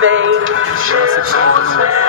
Vem, Jesus, vem.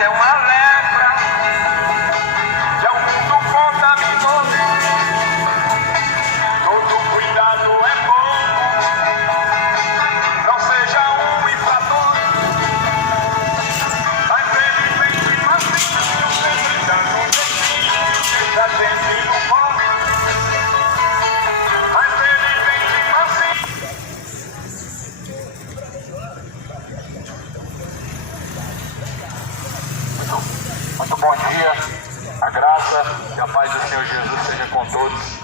É uma lepra que ao mundo contaminou. Todo cuidado é pouco, não seja um infrator. Mas ele vem de mansinho, sempre dando um jeitinho, deixa sempre no pó. Mas ele vem de mansinho. Muito bom dia, a graça e a paz do Senhor Jesus seja com todos.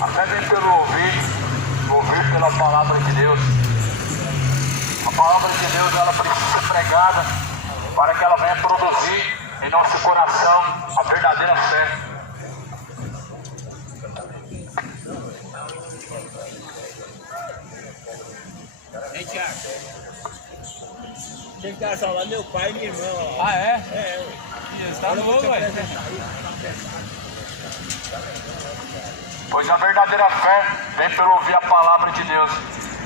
A fé vem pelo ouvir pela palavra de Deus. A palavra de Deus, ela precisa ser pregada para que ela venha produzir em nosso coração a verdadeira fé. Ei, Tiago. Tem que estar lá meu pai e minha irmã. Ó. Ah, é? É, Você tá novo, ué. Pois a verdadeira fé vem pelo ouvir a palavra de Deus.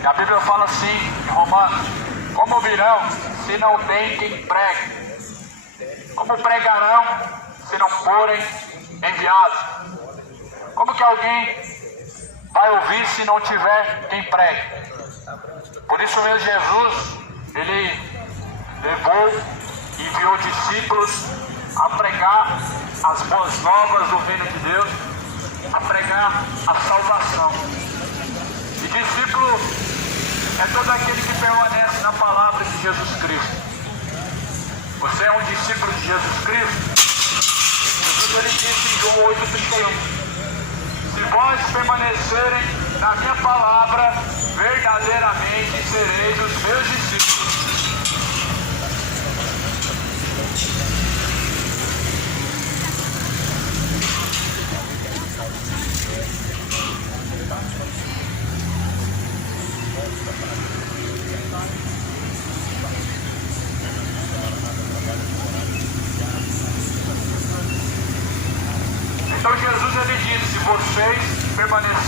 E a Bíblia fala assim, em Romanos: como ouvirão se não tem quem pregue? Como pregarão se não forem enviados? Como que alguém vai ouvir se não tiver quem pregue? Por isso mesmo Jesus, ele levou e enviou discípulos a pregar as boas novas do reino de Deus, a pregar a salvação. E discípulo é todo aquele que permanece na palavra de Jesus Cristo. Você é um discípulo de Jesus Cristo? Jesus, ele disse em João 8,31: se vós permanecerem na minha palavra, verdadeiramente sereis os meus discípulos.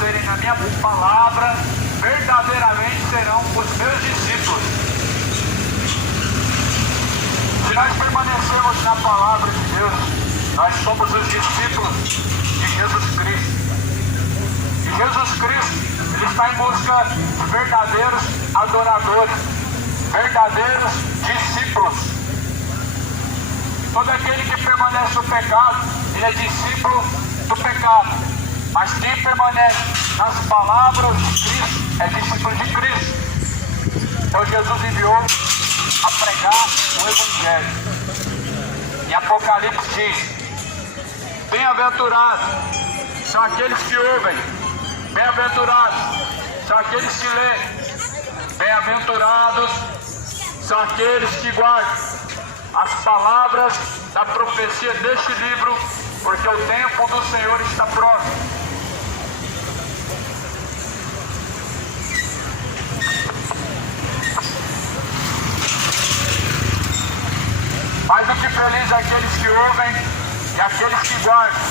permanecerem na minha palavra, verdadeiramente serão os meus discípulos. Se nós permanecermos na palavra de Deus, nós somos os discípulos de Jesus Cristo. E Jesus Cristo, Ele está em busca de verdadeiros adoradores, verdadeiros discípulos. Todo aquele que permanece no pecado, ele é discípulo do pecado. Mas quem permanece nas palavras de Cristo é discípulo de Cristo. Então Jesus enviou a pregar o Evangelho. Em Apocalipse diz: bem-aventurados são aqueles que ouvem, bem-aventurados são aqueles que leem, bem-aventurados são aqueles que guardam as palavras da profecia deste livro, porque o tempo do Senhor está próximo. Mais do que feliz aqueles que ouvem e aqueles que guardam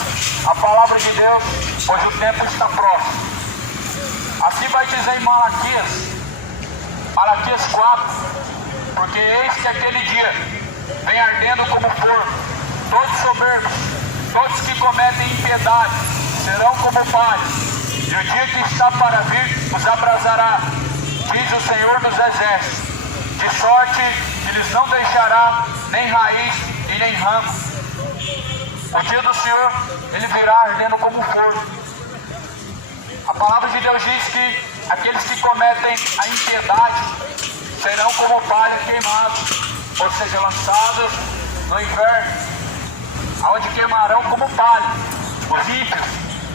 a palavra de Deus, pois o tempo está próximo. Assim vai dizer em Malaquias 4, porque eis que aquele dia vem ardendo como fogo, todos soberbos, todos que cometem impiedade, serão como palha, e o dia que está para vir os abrasará, diz o Senhor dos Exércitos, de sorte que lhes não deixará nem raiz e nem ramo. O dia do Senhor, ele virá ardendo como fogo. A palavra de Deus diz que aqueles que cometem a impiedade serão como palha queimados, ou seja, lançados no inferno, onde queimarão como palha os ímpios,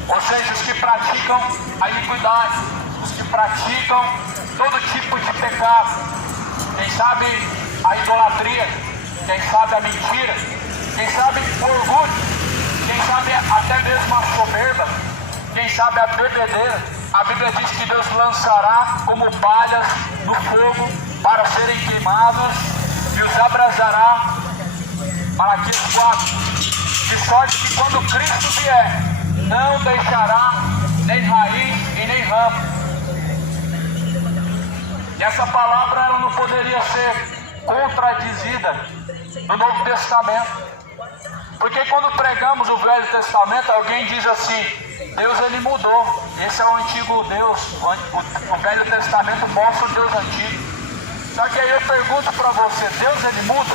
ou seja, os que praticam a iniquidade, os que praticam todo tipo de pecado, quem sabe a idolatria, quem sabe a mentira, quem sabe o orgulho, quem sabe até mesmo a soberba, quem sabe a bebedeira. A Bíblia diz que Deus lançará como palhas no fogo para serem queimados e os abrasará. Malaquias 4, de sorte que quando Cristo vier, não deixará nem raiz e nem ramo. E essa palavra ela não poderia ser contradizida no Novo Testamento, porque quando pregamos o Velho Testamento, alguém diz assim: Deus ele mudou, esse é o antigo Deus, o Velho Testamento mostra o Deus antigo. Só que aí eu pergunto para você: Deus ele muda?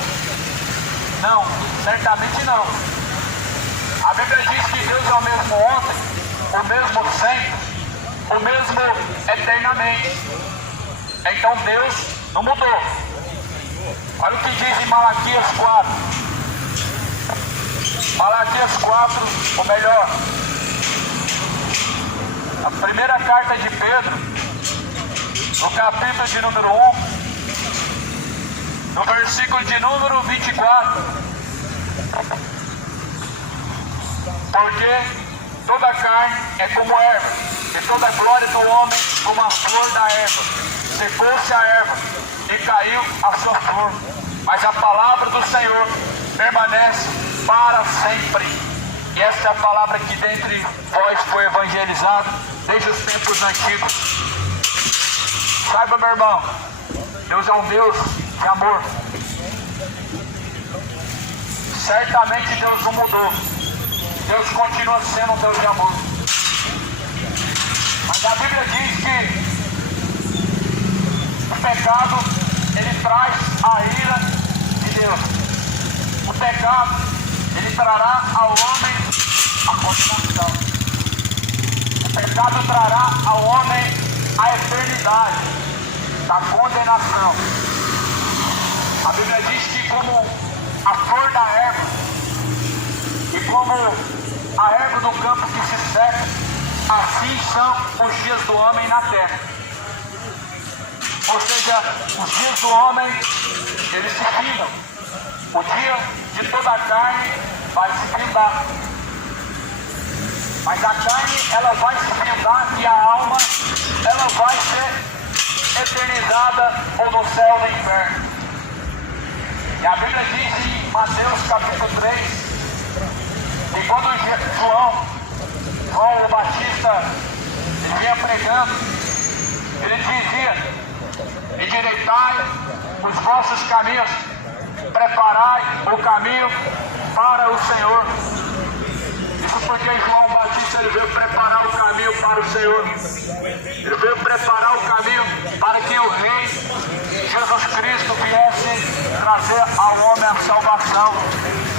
Não, certamente não. A Bíblia diz que Deus é o mesmo ontem, o mesmo sempre, o mesmo eternamente. Então Deus não mudou. Olha o que diz em Malaquias 4. Malaquias 4, ou melhor, a primeira carta de Pedro, no capítulo de número 1, no versículo de número 24. Porque toda carne é como erva, e toda glória do homem como a flor da erva. Secou-se a erva e caiu a sua flor, mas a palavra do Senhor permanece para sempre. E essa é a palavra que dentre vós foi evangelizada desde os tempos antigos. Saiba, meu irmão, Deus é um Deus de amor. Certamente Deus não mudou. Deus continua sendo um Deus de amor. Mas a Bíblia diz que o pecado, ele traz a ira de Deus. O pecado, ele trará ao homem a condenação. O pecado trará ao homem a eternidade da condenação. A Bíblia diz que como a flor da erva e como a erva do campo que se seca, assim são os dias do homem na terra. Ou seja, os dias do homem, eles se findam. O dia de toda a carne vai se findar. Mas a carne, ela vai se findar e a alma, ela vai ser eternizada ou no céu ou no inferno. E a Bíblia diz em Mateus capítulo 3, que quando João o Batista pregando, ele dizia: endireitai os vossos caminhos, preparai o caminho para o Senhor. Isso porque João Batista ele veio preparar o caminho para o Senhor. Ele veio preparar o caminho para que o Rei Jesus Cristo viesse trazer ao homem a salvação.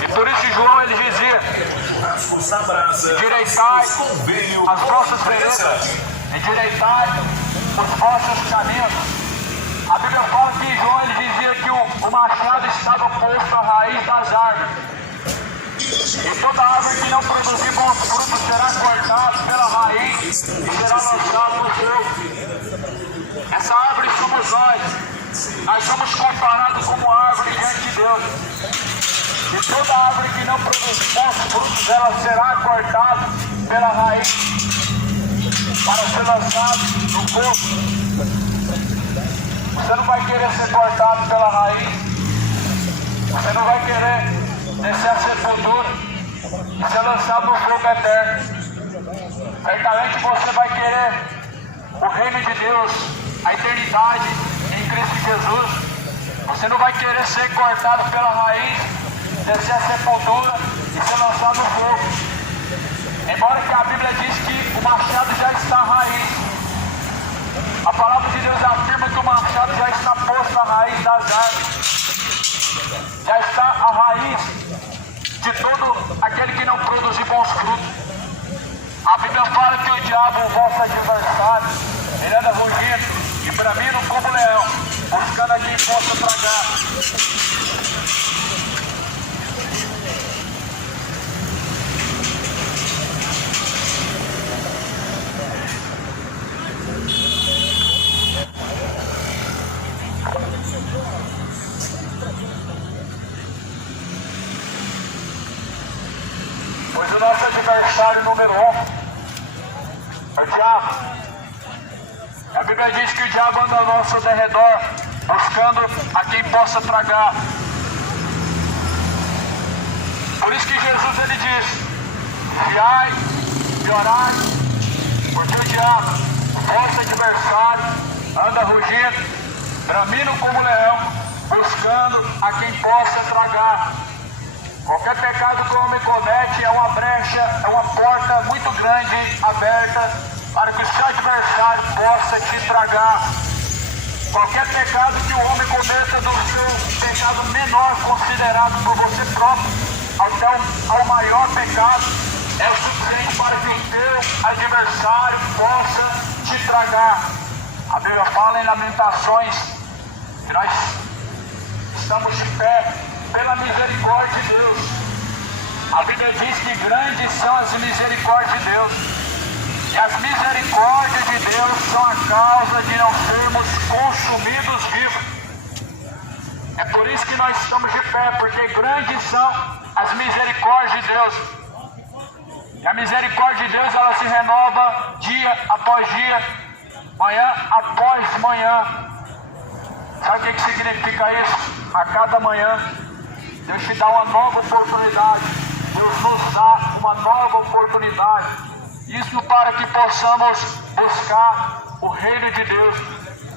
E por isso João ele dizia: endireitai as vossas veredas, endireitai os vossos caminhos. A Bíblia fala que João ele dizia que o machado estava posto à raiz das árvores. E toda árvore que não produzir bons frutos será cortada pela raiz e será lançada no fogo. Essa árvore somos nós. Nós somos comparados como árvore diante de Deus. E toda árvore que não produzir bons frutos, ela será cortada pela raiz para ser lançada no fogo. Você não vai querer ser cortado pela raiz. Você não vai querer descer a sepultura e ser lançado no fogo eterno. Certamente você vai querer o reino de Deus, a eternidade em Cristo Jesus. Você não vai querer ser cortado pela raiz, descer a sepultura e ser lançado no fogo. Embora que a Bíblia diz que o machado já está à raiz, a palavra de Deus afirma que o machado já está posto à raiz das árvores. Já está à raiz de todo aquele que não produzir bons frutos. A Bíblia fala que o diabo, o vosso adversário, ele anda rugindo e bramindo como leão, buscando a quem possa tragar. Pois o nosso adversário número 1 é o diabo. A Bíblia diz que o diabo anda ao nosso derredor, buscando a quem possa tragar. Por isso que Jesus ele diz: vigiai e orai, porque o diabo, o vosso adversário, anda rugindo, bramindo como leão, buscando a quem possa tragar. Qualquer pecado que o homem comete é uma brecha, é uma porta muito grande aberta para que o seu adversário possa te tragar. Qualquer pecado que o homem cometa, do seu pecado menor considerado por você próprio até ao maior pecado, é o suficiente para que o teu adversário possa te tragar. A Bíblia fala em Lamentações que nós estamos de pé pela misericórdia de Deus. A Bíblia diz que grandes são as misericórdias de Deus. E as misericórdias de Deus são a causa de não sermos consumidos vivos. É por isso que nós estamos de pé, porque grandes são as misericórdias de Deus. E a misericórdia de Deus, ela se renova dia após dia, manhã após manhã. Sabe o que significa isso? A cada manhã Deus te dá uma nova oportunidade. Deus nos dá uma nova oportunidade. Isso para que possamos buscar o reino de Deus.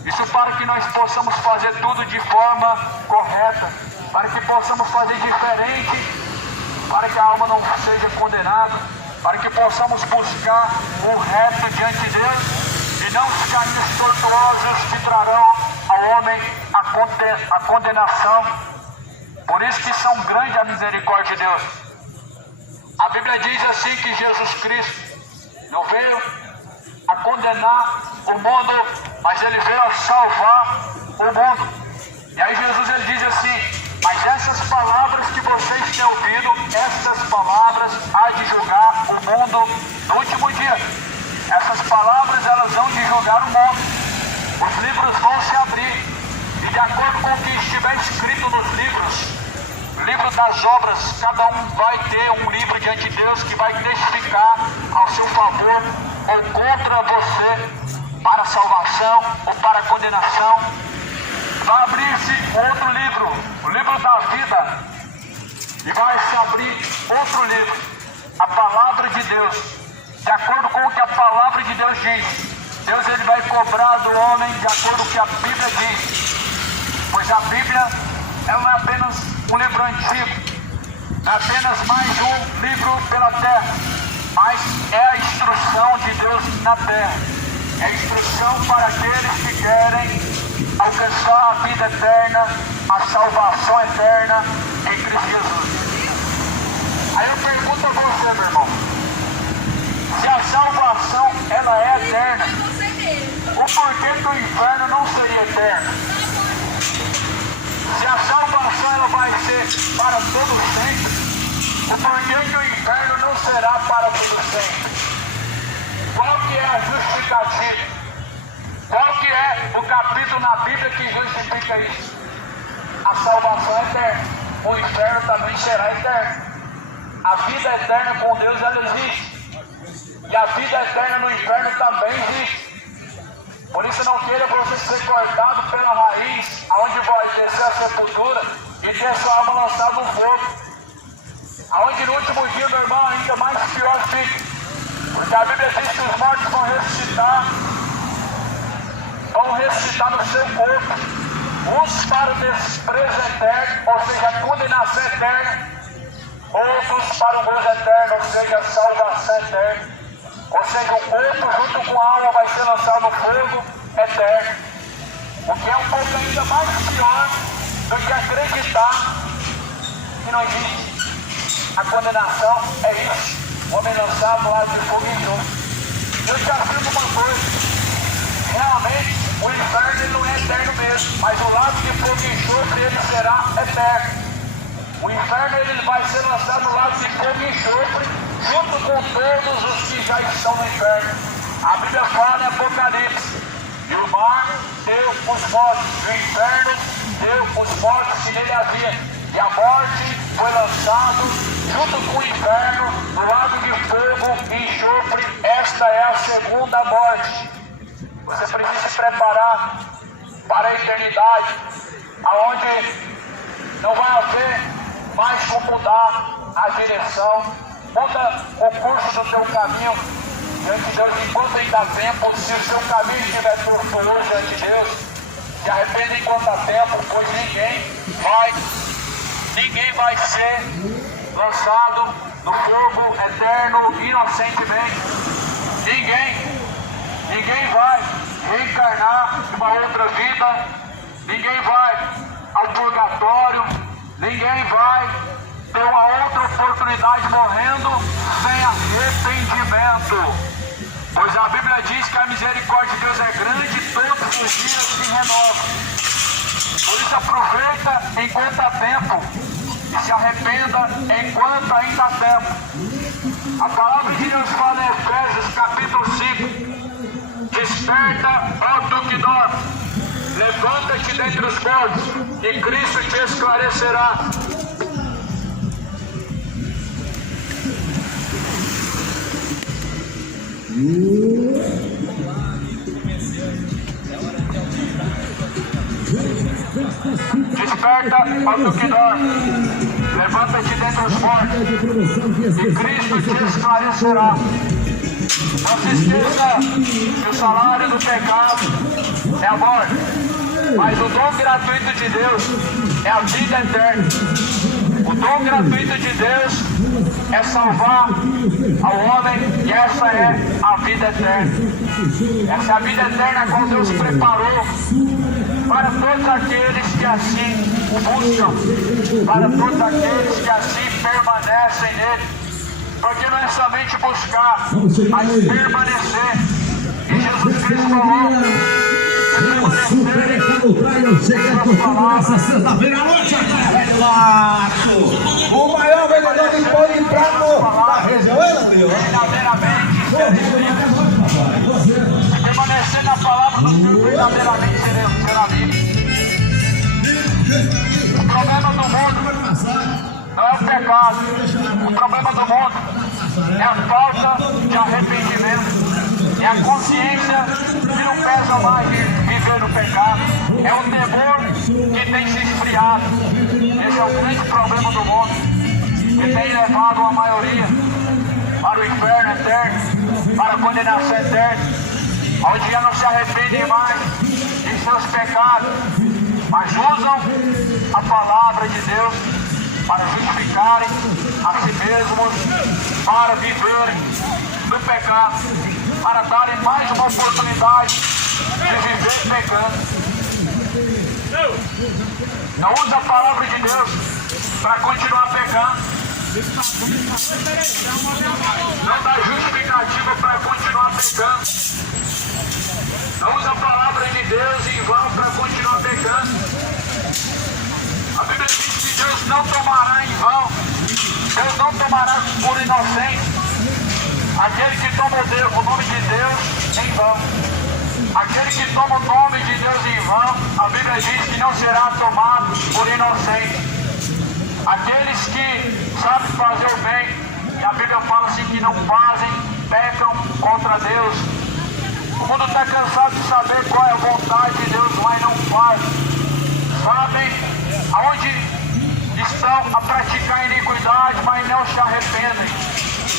Isso para que nós possamos fazer tudo de forma correta. Para que possamos fazer diferente. Para que a alma não seja condenada. Para que possamos buscar o reto diante de Deus. E não os caminhos tortuosos que trarão ao homem a condenação. Por isso que são grandes a misericórdia de Deus. A Bíblia diz assim que Jesus Cristo não veio a condenar o mundo, mas ele veio a salvar o mundo. E aí Jesus ele diz assim: mas essas palavras que vocês têm ouvido, essas palavras há de julgar o mundo no último dia. Essas palavras elas vão de julgar o mundo. Os livros vão se abrir. E de acordo com o que estiver escrito nos livros, livro das obras, cada um vai ter um livro diante de Deus que vai testificar ao seu favor ou contra você, para salvação ou para condenação. Vai abrir-se outro livro, o livro da vida, e vai se abrir outro livro, a palavra de Deus. De acordo com o que a palavra de Deus diz, Deus ele vai cobrar do homem de acordo com o que a Bíblia diz. Pois a Bíblia ela não é apenas um livro antigo, não é apenas mais um livro pela terra, mas é a instrução de Deus na terra. É a instrução para aqueles que querem alcançar a vida eterna, a salvação eterna em Cristo Jesus. Aí eu pergunto a você, meu irmão, se a salvação ela é eterna, o porquê que o inferno não seria eterno? Se a salvação ela vai ser para todo sempre, o porquê que o inferno não será para todo sempre? Qual que é a justificativa? Qual que é o capítulo na Bíblia que justifica isso? A salvação é eterna, o inferno também será eterno. A vida eterna com Deus ela existe, e a vida eterna no inferno também existe. Por isso não queira você ser cortado pela raiz, aonde vai descer a sepultura e ter sua alma lançada no fogo. Aonde no último dia, meu irmão, ainda mais pior fica. Porque a Bíblia diz que os mortos vão ressuscitar no seu corpo. Uns para o desprezo eterno, ou seja, a condenação eterna. Outros para o gozo eterno, ou seja, a salvação eterna. Ou seja, o corpo junto com a alma vai ser lançado no fogo eterno. O que é um pouco ainda mais pior do que acreditar que não existe. A condenação é isso. O homem lançado no lado de fogo e enxofre. Eu te afirmo uma coisa. Realmente, o inferno ele não é eterno mesmo. Mas o lado de fogo e enxofre ele será eterno. O inferno ele vai ser lançado no lado de fogo e enxofre, junto com todos os que já estão no inferno. A Bíblia fala em Apocalipse: e o mar deu os mortos, e o inferno deu os mortos que nele havia, e a morte foi lançado junto com o inferno no lado de fogo e enxofre. Esta é a segunda morte. Você precisa se preparar para a eternidade, aonde não vai haver mais como mudar a direção. Muda o curso do teu caminho diante de Deus enquanto ainda há tempo. Se o seu caminho estiver tortuoso diante de Deus, se arrependa enquanto há tempo, pois ninguém vai ser lançado no fogo eterno inocentemente. Ninguém vai reencarnar em uma outra vida, ninguém vai ao purgatório, ninguém vai ter uma outra oportunidade morrendo sem arrependimento. Pois a Bíblia diz que a misericórdia de Deus é grande e todos os dias se renova. Por isso aproveita enquanto há tempo e se arrependa enquanto ainda há tempo. A palavra de Deus fala em Efésios capítulo 5: desperta, ó tu que dorme, levanta-te dentre os mortos e Cristo te esclarecerá. Desperta, ó tu que dorme, levanta-te dentre os mortos e Cristo te esclarecerá. Não se esqueça que o salário do pecado é a morte, mas o dom gratuito de Deus é a vida eterna. O dom gratuito de Deus é salvar ao homem, e essa é a vida eterna. Essa é a vida eterna a qual Deus preparou para todos aqueles que assim o buscam, para todos aqueles que assim permanecem nele. Porque não é somente buscar, mas permanecer. E Jesus Cristo falou: essa sexta-feira à noite, o maior vendedor de pão de prato da região é Lambril. Permanecer na palavra do Senhor, verdadeiramente será livre. O problema do mundo não é o pecado. O problema do mundo é a falta de arrependimento. É a consciência que não pesa mais de viver no pecado. É o temor que tem se esfriado. Esse é o grande problema do mundo, que tem levado a maioria para o inferno eterno, para a condenação eterna. onde já não se arrependem mais de seus pecados, mas usam a palavra de Deus para justificarem a si mesmos, para viverem no pecado, para darem mais uma oportunidade de viver pecando. Não usa a palavra de Deus para continuar pecando. Não dá justificativa para continuar pecando. Não usa a palavra de Deus em vão para continuar pecando. A Bíblia diz que Deus não tomará em vão. Deus não tomará por inocente aquele que toma o nome de Deus em vão. Aquele que toma o nome de Deus em vão, a Bíblia diz que não será tomado por inocente. Aqueles que sabem fazer o bem, e a Bíblia fala assim que não fazem, pecam contra Deus. O mundo está cansado de saber qual é a vontade de Deus, mas não faz. Sabem aonde estão a praticar iniquidade, mas não se arrependem.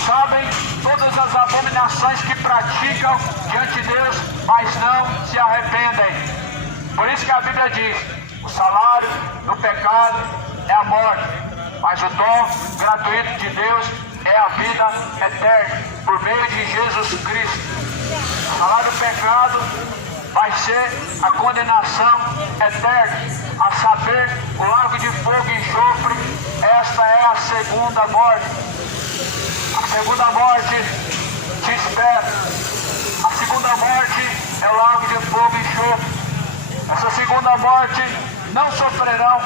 Sabem todas as abominações que praticam diante de Deus, mas não se arrependem. Por isso que a Bíblia diz: o salário do pecado é a morte, mas o dom gratuito de Deus é a vida eterna, por meio de Jesus Cristo. O salário do pecado vai ser a condenação eterna, a saber, o lago de fogo e enxofre. Esta é a segunda morte. A segunda morte te espera. A segunda morte é o lago de fogo e enxofre. Essa segunda morte não sofrerão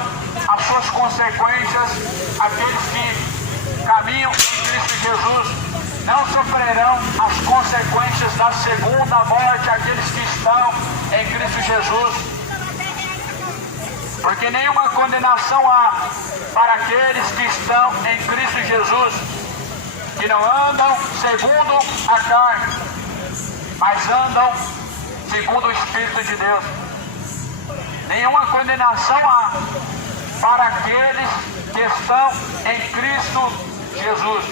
as suas consequências aqueles que caminham em Cristo Jesus. Não sofrerão as consequências da segunda morte aqueles que estão em Cristo Jesus. Porque nenhuma condenação há para aqueles que estão em Cristo Jesus, que não andam segundo a carne, mas andam segundo o Espírito de Deus. Nenhuma condenação há para aqueles que estão em Cristo Jesus.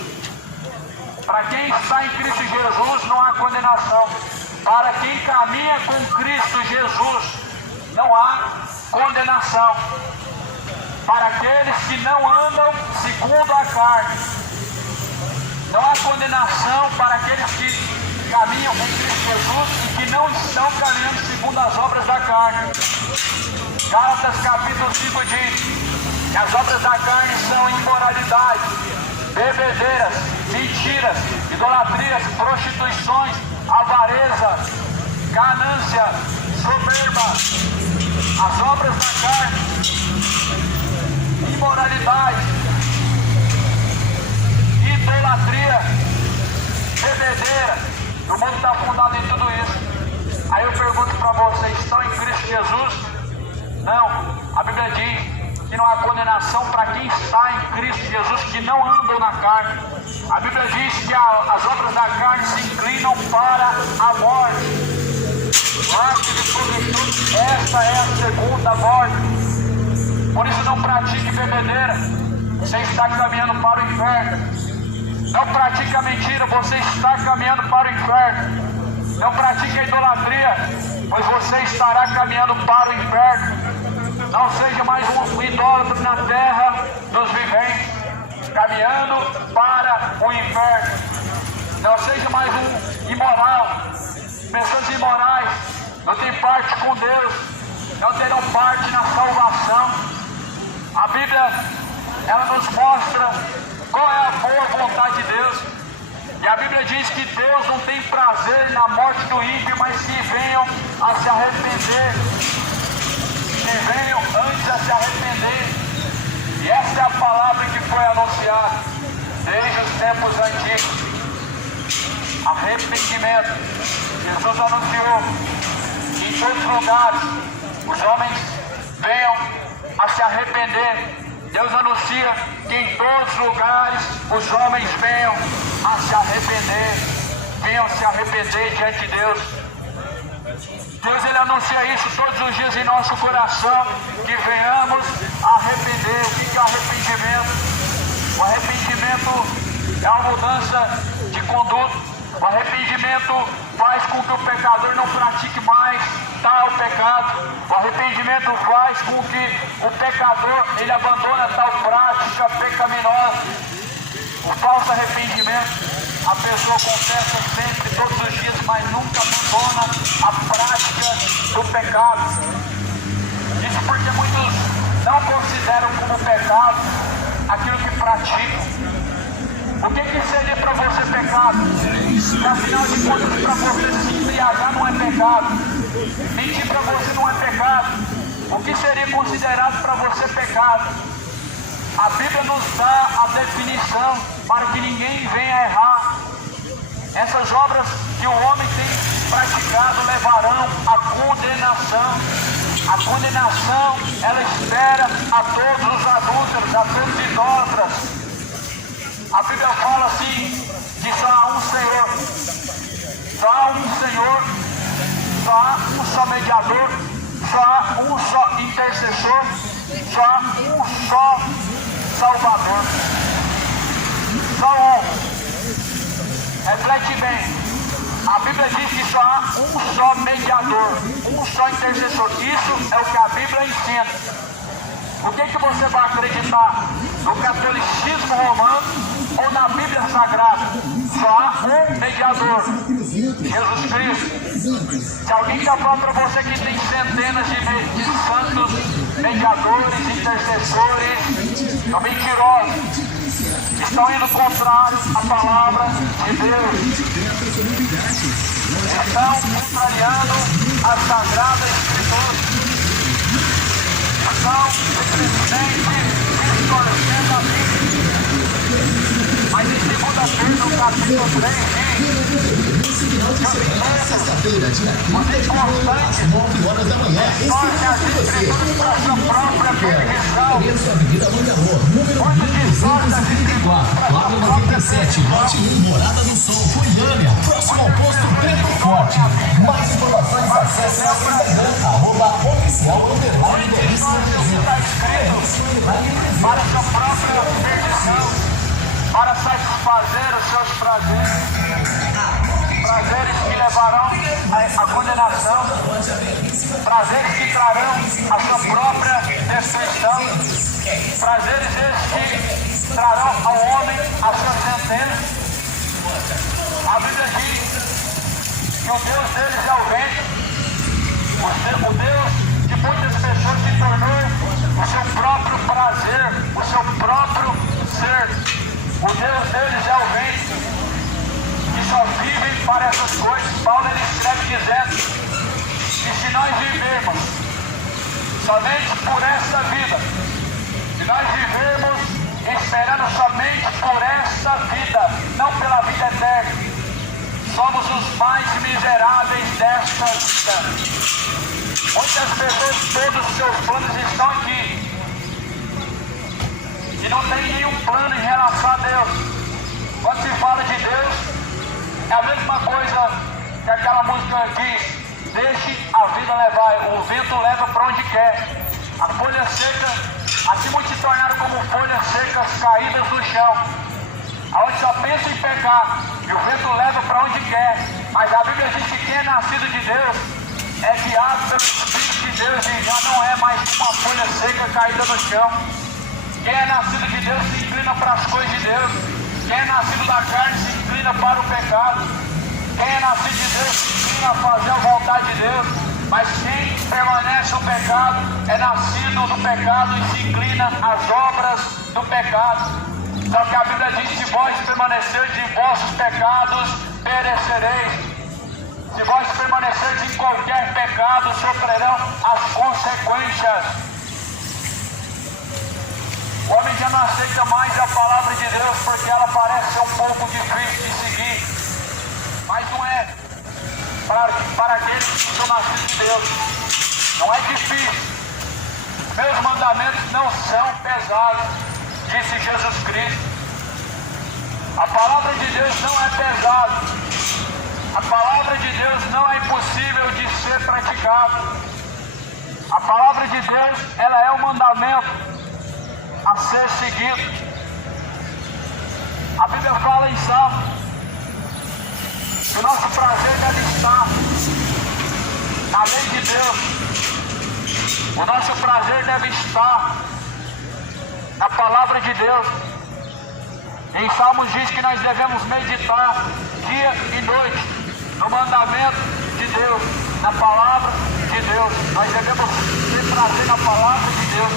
Para quem está em Cristo Jesus não há condenação. Para quem caminha com Cristo Jesus não há condenação. Para aqueles que não andam segundo a carne, não há condenação para aqueles que caminham em Cristo Jesus e que não estão caminhando segundo as obras da carne. Gálatas capítulo 5 diz que as obras da carne são imoralidade, bebedeiras, mentiras, idolatrias, prostituições, avareza, ganância, soberba. As obras da carne, imoralidade, idolatria, bebedeira. O mundo está fundado em tudo isso. Aí eu pergunto para vocês: estão em Cristo Jesus? Não. A Bíblia diz que não há condenação para quem está em Cristo Jesus, que não andam na carne. A Bíblia diz que as obras da carne se inclinam para a morte. Esta é a segunda morte. Por isso não pratique bebedeira, você está caminhando para o inferno. Não pratique a mentira, você está caminhando para o inferno. Não pratique a idolatria, pois você estará caminhando para o inferno. Não seja mais um idólatra na terra dos viventes, caminhando para o inferno. Não seja mais um imoral. Pessoas imorais não têm parte com Deus, não terão parte na salvação. A Bíblia, ela nos mostra qual é a boa vontade de Deus. E a Bíblia diz que Deus não tem prazer na morte do ímpio, mas que venham a se arrepender. Que venham antes a se arrepender. E essa é a palavra que foi anunciada desde os tempos antigos. Arrependimento. Jesus anunciou que em todos os lugares os homens venham a se arrepender. Deus anuncia que em todos os lugares os homens venham a se arrepender. Venham se arrepender diante de Deus. Deus, ele anuncia isso todos os dias em nosso coração, que venhamos a arrepender. O que é arrependimento? O arrependimento é uma mudança de conduta. O arrependimento faz com que o pecador não pratique mais tal pecado. O arrependimento faz com que o pecador ele abandona tal prática pecaminosa. O falso arrependimento, a pessoa confessa sempre, todos os dias, mas nunca abandona a prática do pecado. Isso porque muitos não consideram como pecado aquilo que praticam. O que seria para você pecado? E afinal de contas, para você se embriagar não é pecado. Mentir para você não é pecado. O que seria considerado para você pecado? A Bíblia nos dá a definição para que ninguém venha errar. Essas obras que o homem tem praticado levarão à condenação. A condenação, ela espera a todos os adúlteros, a todos os idólatras. A Bíblia fala assim, que só há um Senhor, só há um Senhor, só há um só mediador, só há um só intercessor, só há um só Salvador. Só um. Reflete bem. A Bíblia diz que só há um só mediador, um só intercessor. Isso é o que a Bíblia ensina. O que você vai acreditar? No catolicismo romano ou na Bíblia Sagrada? Só há um mediador, Jesus Cristo. Se alguém está falando para você que tem centenas de santos mediadores, intercessores, são mentirosos. Estão indo contrário à palavra de Deus. Estão contrariando a Sagrada Escritura. Estão simplesmente distorcendo a Bíblia. Mas em 2 Pedro, no capítulo 3, sexta-feira, dia 30 às 9 horas da manhã. Esse é com você. Preço Avenida Mangarô, número 1234, Flávio 97, lote 1, Morada do Sul, Goiânia, próximo ao posto Pedro Forte. Mais informações, acesse o Instagram, @oficial_Delícia. para sua própria perdição, para satisfazer os seus prazeres, prazeres que levarão à condenação, prazeres que trarão a sua própria destruição, prazeres esses que trarão ao homem a sua sentença. A Bíblia diz que o Deus deles é o vento. O Deus de muitas pessoas se tornou o seu próprio prazer, o seu próprio ser. O Deus deles é o vento, que só vivem para essas coisas. Paulo ele escreve dizendo que se nós vivermos somente por essa vida, se nós vivermos esperando somente por essa vida, não pela vida eterna, somos os mais miseráveis desta vida. Muitas pessoas, todos os seus planos estão aqui e não tem nenhum plano em relação a Deus. Quando se fala de Deus, é a mesma coisa que aquela música diz: deixe a vida levar, o vento leva para onde quer. A folha seca, assim muitos se tornaram como folhas secas caídas no chão, aonde só pensa em pecar, e o vento leva para onde quer. Mas a Bíblia diz que quem é nascido de Deus é guiado pelo Espírito de Deus e já não é mais uma folha seca caída no chão. Quem é nascido de Deus se inclina para as coisas de Deus. Quem é nascido da carne se inclina para o pecado. Quem é nascido de Deus se inclina a fazer a vontade de Deus. Mas quem permanece no pecado é nascido do pecado e se inclina às obras do pecado. Então que a Bíblia diz: se vós permanecerdes em vossos pecados, perecereis. Se vós permanecerdes em qualquer pecado, sofrerão as consequências. O homem já não aceita mais a palavra de Deus porque ela parece ser um pouco difícil de seguir. Mas não é para aqueles que são nascidos de Deus. Não é difícil. Meus mandamentos não são pesados, disse Jesus Cristo. A palavra de Deus não é pesada. A palavra de Deus não é impossível de ser praticada. A palavra de Deus, ela é um mandamento a ser seguido. A Bíblia fala em Salmo que o nosso prazer deve estar na lei de Deus. O nosso prazer deve estar na palavra de Deus. Em Salmos diz que nós devemos meditar dia e noite no mandamento de Deus, na palavra de Deus. Nós devemos ter prazer na palavra de Deus.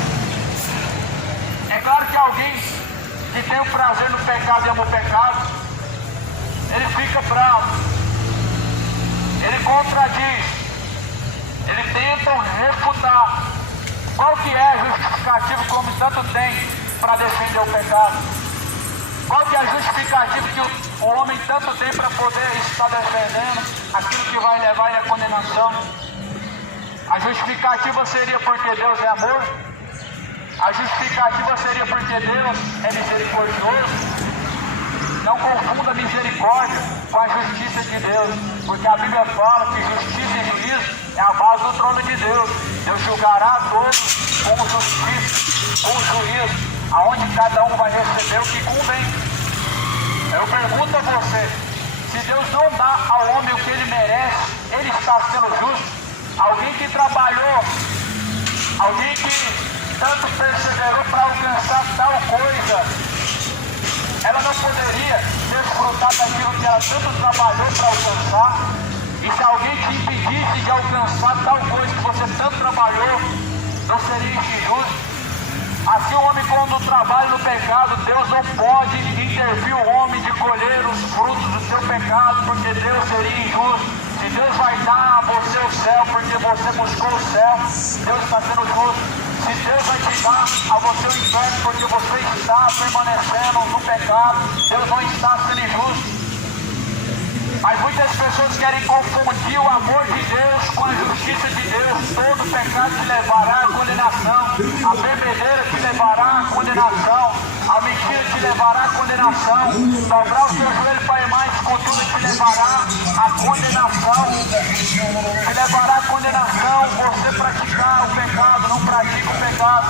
É claro que alguém que tem o prazer no pecado e ama o pecado, ele fica bravo, ele contradiz, ele tenta refutar. Qual que é a justificativa como tanto tem para defender o pecado? Qual que é a justificativa que o homem tanto tem para poder estar defendendo aquilo que vai levar ele à condenação? A justificativa seria porque Deus é amor? A justificativa seria porque Deus é misericordioso? Não confunda misericórdia com a justiça de Deus, porque a Bíblia fala que justiça e juízo é a base do trono de Deus. Deus julgará a todos com justiça, com juízo, aonde cada um vai receber o que convém. Eu pergunto a você, se Deus não dá ao homem o que ele merece, ele está sendo justo? Alguém que trabalhou, alguém que tanto perseverou para alcançar tal coisa, ela não poderia desfrutar daquilo que ela tanto trabalhou para alcançar? E se alguém te impedisse de alcançar tal coisa que você tanto trabalhou, não seria injusto? Assim o homem, quando trabalha no pecado, Deus não pode intervir o homem de colher os frutos do seu pecado, porque Deus seria injusto. Se Deus vai dar a você o céu porque você buscou o céu, Deus está sendo justo. Se Deus vai te dar a você o inferno porque você está permanecendo no pecado, Deus não está sendo injusto. Mas muitas pessoas querem confundir o amor de Deus com a justiça de Deus. Todo pecado te levará à condenação. A bebedeira te levará à condenação. A mentira te levará à condenação. Dobrar o seu joelho para ir mais com tudo te levará à condenação. Te levará à condenação você praticar o pecado, não pratica o pecado.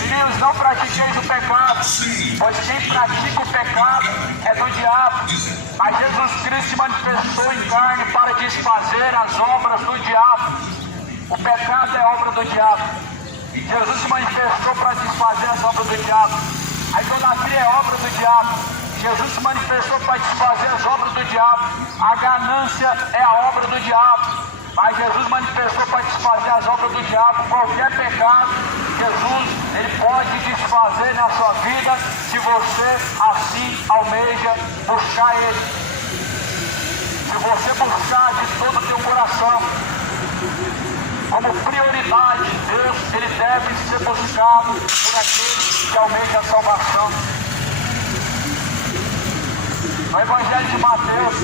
Meninos, não pratiqueis o pecado, pois quem pratica o pecado é do diabo. Mas Jesus Cristo se manifestou em carne para desfazer as obras do diabo. O pecado é obra do diabo. Jesus se manifestou para desfazer as obras do diabo. A idolatria é obra do diabo. Jesus se manifestou para desfazer as obras do diabo. A ganância é a obra do diabo. Mas Jesus manifestou para desfazer as obras do diabo. Qualquer pecado, Jesus, ele pode desfazer na sua vida, se você assim almeja buscar ele. Se você buscar de todo o teu coração, como prioridade, Deus, ele deve ser buscado por aqueles que almejam a salvação. No Evangelho de Mateus,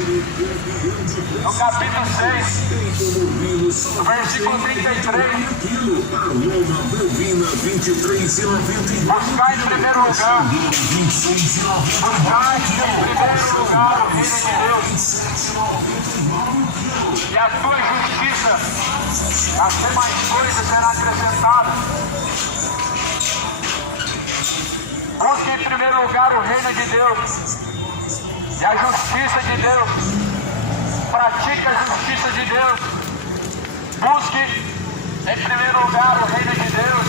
no capítulo 6, no versículo 33, buscar em primeiro lugar, o reino de Deus e a tua justiça, as demais coisas serão acrescentadas. Busque em primeiro lugar o reino de Deus e a justiça de Deus. Pratique a justiça de Deus. Busque em primeiro lugar o reino de Deus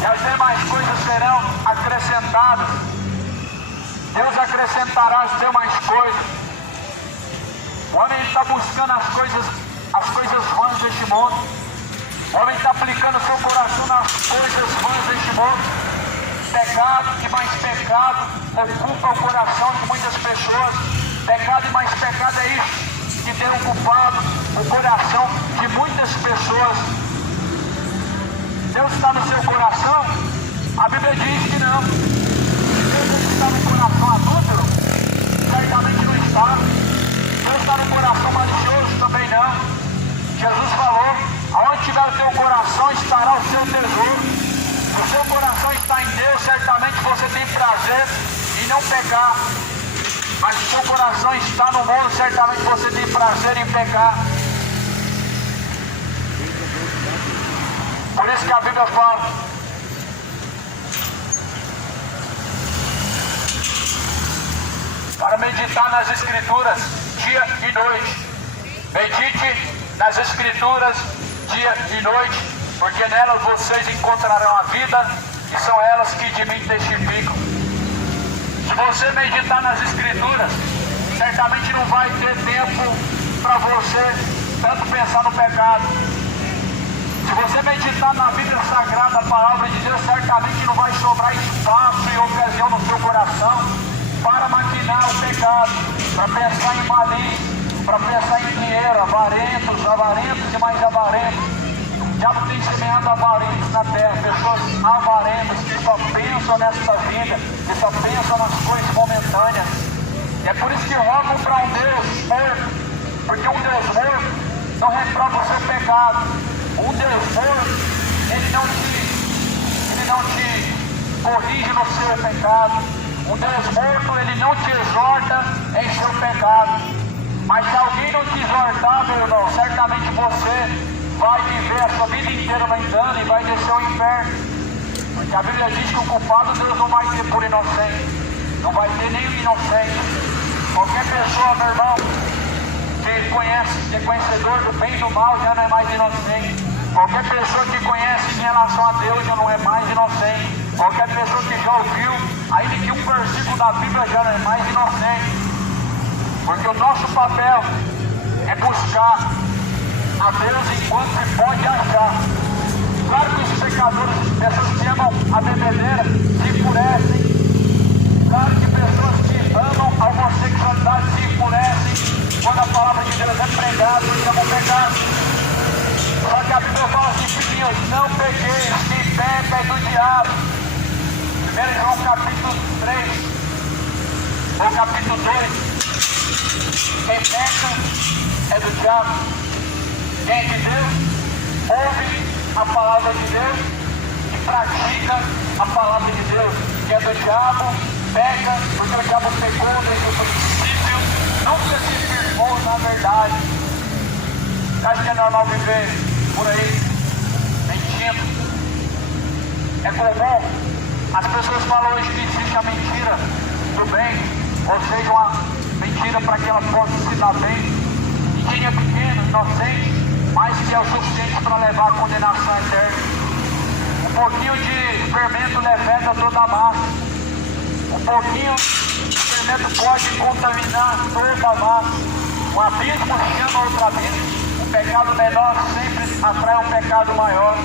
e as demais coisas serão acrescentadas. Deus acrescentará as demais coisas. O homem está buscando as coisas vãs deste mundo. O homem está aplicando seu coração nas coisas vãs deste mundo. Pecado e mais pecado ocupa o coração de muitas pessoas. Pecado e mais pecado é isso que tem ocupado o coração de muitas pessoas. Deus está no seu coração? A Bíblia diz que não. Deus está no coração adúltero? Certamente não está. Deus está no coração malicioso? Também não. Jesus falou, aonde tiver o teu coração estará o seu tesouro. Se o seu coração está em Deus, certamente você tem prazer em não pecar. Mas se o seu coração está no mundo, certamente você tem prazer em pecar. Por isso que a Bíblia fala: para meditar nas Escrituras dia e noite. Medite nas Escrituras dia e noite, porque nelas vocês encontrarão a vida e são elas que de mim testificam. Se você meditar nas Escrituras, certamente não vai ter tempo para você tanto pensar no pecado. Se você meditar na Bíblia Sagrada, a palavra de Deus, certamente não vai sobrar espaço e ocasião no seu coração para maquinar o pecado, para pensar em malícia, para pensar em dinheiro, avarentos e mais avarentos. O diabo tem semeado avarentos na terra, pessoas avarentas que só pensam nesta vida, que só pensam nas coisas momentâneas. E é por isso que rogam para um Deus morto, porque um Deus morto não reprova o seu pecado. Um Deus morto, ele não te corrige no seu pecado. Um Deus morto, ele não te exorta em seu pecado. Mas se alguém não te exortar, meu irmão, certamente você vai viver a sua vida inteira no engano e vai descer ao inferno. Porque a Bíblia diz que o culpado Deus não vai ter por inocente. Não vai ter nem o inocente. Qualquer pessoa, meu irmão, que conhece, que é conhecedor do bem e do mal, já não é mais inocente. Qualquer pessoa que conhece em relação a Deus já não é mais inocente. Qualquer pessoa que já ouviu, ainda que um versículo da Bíblia, já não é mais inocente. Porque o nosso papel é buscar a Deus enquanto se pode achar. Claro que os pecadores, pessoas que amam a bebedeira, se enfurecem. Claro que pessoas que amam a homossexualidade se enfurecem quando a palavra de Deus é pregada e chamam pecado. Só que a Bíblia fala assim, filhinhos, não pegueis, que peca é do diabo. 1 João capítulo 3, ou capítulo 2, quem peca é do diabo. Quem é de Deus, ouve a palavra de Deus e pratica a palavra de Deus. Que é do diabo, peca, porque o diabo pecou desde o princípio, nunca se firmou na verdade. Acho que é normal viver por aí, mentindo. É comum. As pessoas falam hoje que existe a mentira do bem, ou seja, uma mentira para que ela possa se dar bem. E quem é pequeno, inocente, mas que é o suficiente para levar a condenação eterna. Um pouquinho de fermento leveda toda a massa. Um pouquinho de fermento pode contaminar toda a massa. Um abismo chama outro abismo. Um pecado menor sempre atrai um pecado maior.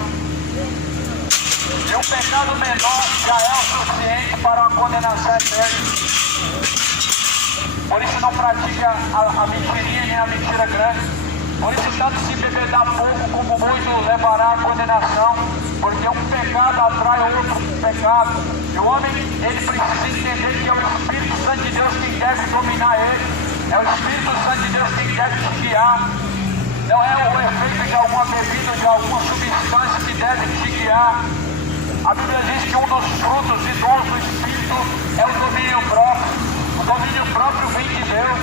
E um pecado menor já é o suficiente para uma condenação eterna. Por isso não pratica a mentirinha nem a mentira grande. Por isso tanto se bebedar pouco como muito levará a condenação. Porque um pecado atrai outro pecado. E o homem, ele precisa entender que é o Espírito Santo de Deus quem deve dominar ele. É o Espírito Santo de Deus quem deve te guiar. Não é o efeito de alguma bebida, de alguma substância que deve te guiar. A Bíblia diz que um dos frutos e dons do Espírito é o domínio próprio. O domínio próprio vem de Deus.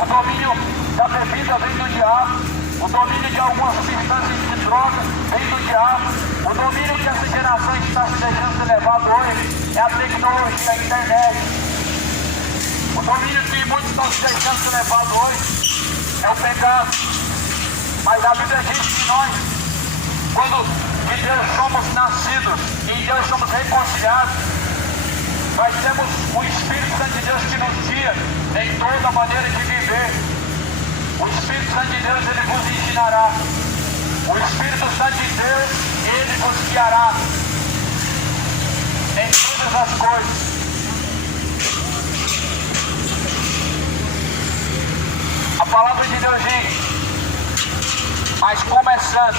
O domínio da bebida vem do diabo. O domínio de alguma substância de droga vem do diabo. O domínio que essa geração está se deixando ser levado hoje é a tecnologia, a internet. O domínio que muitos estão se deixando ser levado hoje é o pecado. Mas a Bíblia diz que nós, quando de Deus somos nascidos e em Deus somos reconciliados, nós temos o Espírito Santo de Deus que nos guia em toda maneira de viver. O Espírito Santo de Deus, ele vos ensinará. O Espírito Santo de Deus, ele vos guiará em todas as coisas. A palavra de Deus diz: mas como é santo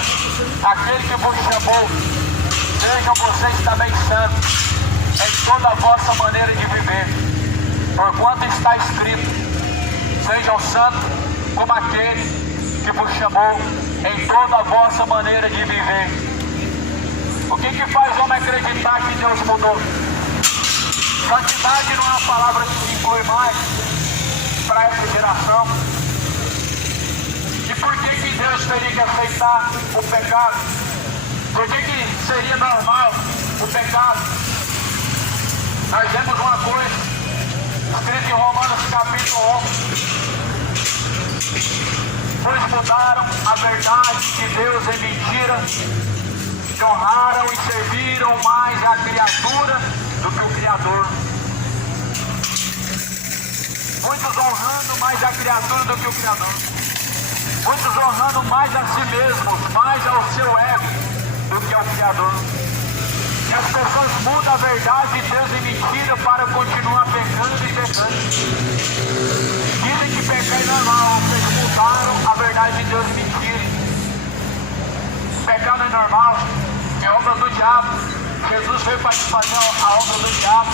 aquele que vos chamou, sejam vocês também santos em toda a vossa maneira de viver. Porquanto está escrito: sejam santos como aquele que vos chamou em toda a vossa maneira de viver. O que faz o homem acreditar que Deus mudou? Santidade não é uma palavra que inclui mais para essa geração. E por que Deus teria que aceitar o pecado? Por que seria normal o pecado? Nós vemos uma coisa: Escrito em Romanos capítulo 1. Pois mudaram a verdade de Deus em mentira, que honraram e serviram mais a criatura do que o Criador. Muitos honrando mais a criatura do que o Criador. Muitos honrando mais a si mesmos, mais ao seu ego do que ao Criador. E as pessoas mudam a verdade de Deus em mentira para continuar pecando e pecando. Dizem que pecar é normal, ou seja, mudaram a verdade de Deus em mentira. Pecado é normal, é obra do diabo. Jesus veio para desfazer a obra do diabo.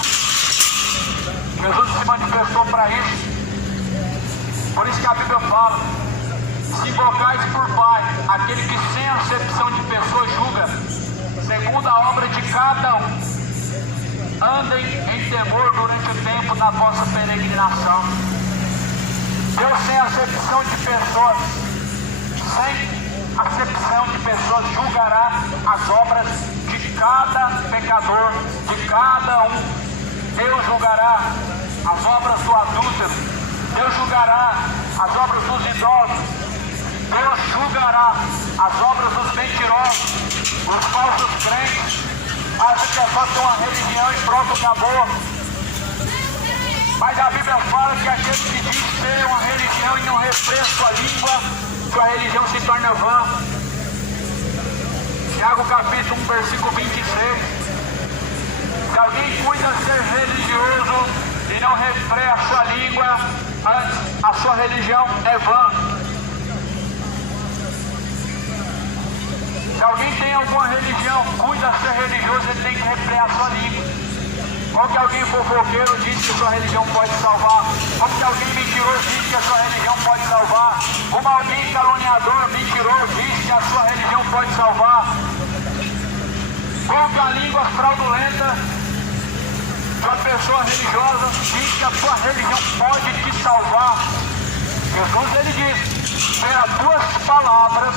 Jesus se manifestou para isso. Por isso que a Bíblia fala: se invocais por Pai, aquele que sem acepção de pessoas julga, segundo a obra de cada um, andem em temor durante o tempo da vossa peregrinação. Deus sem acepção de pessoas, julgará as obras de cada pecador, de cada um. Deus julgará as obras do adúltero, Deus julgará as obras dos idosos, Deus julgará as obras dos mentirosos, os falsos crentes. Acha que é só ter uma religião e pronto, acabou. Mas a Bíblia fala que aquele que diz ter uma religião e não refreia sua língua, sua religião se torna vã. Tiago capítulo 1, versículo 26. Se alguém cuida ser religioso e não refreia a sua língua, a sua religião é vã. Se alguém tem alguma religião, cuida ser religioso, ele tem que refrear a sua língua. Como que alguém fofoqueiro diz que a sua religião pode salvar? Como que alguém mentiroso diz que a sua religião pode salvar? Como alguém caluniador, mentiroso diz que a sua religião pode salvar? Como que a língua fraudulenta de uma pessoa religiosa diz que a sua religião pode te salvar? Jesus, ele diz: pelas tuas palavras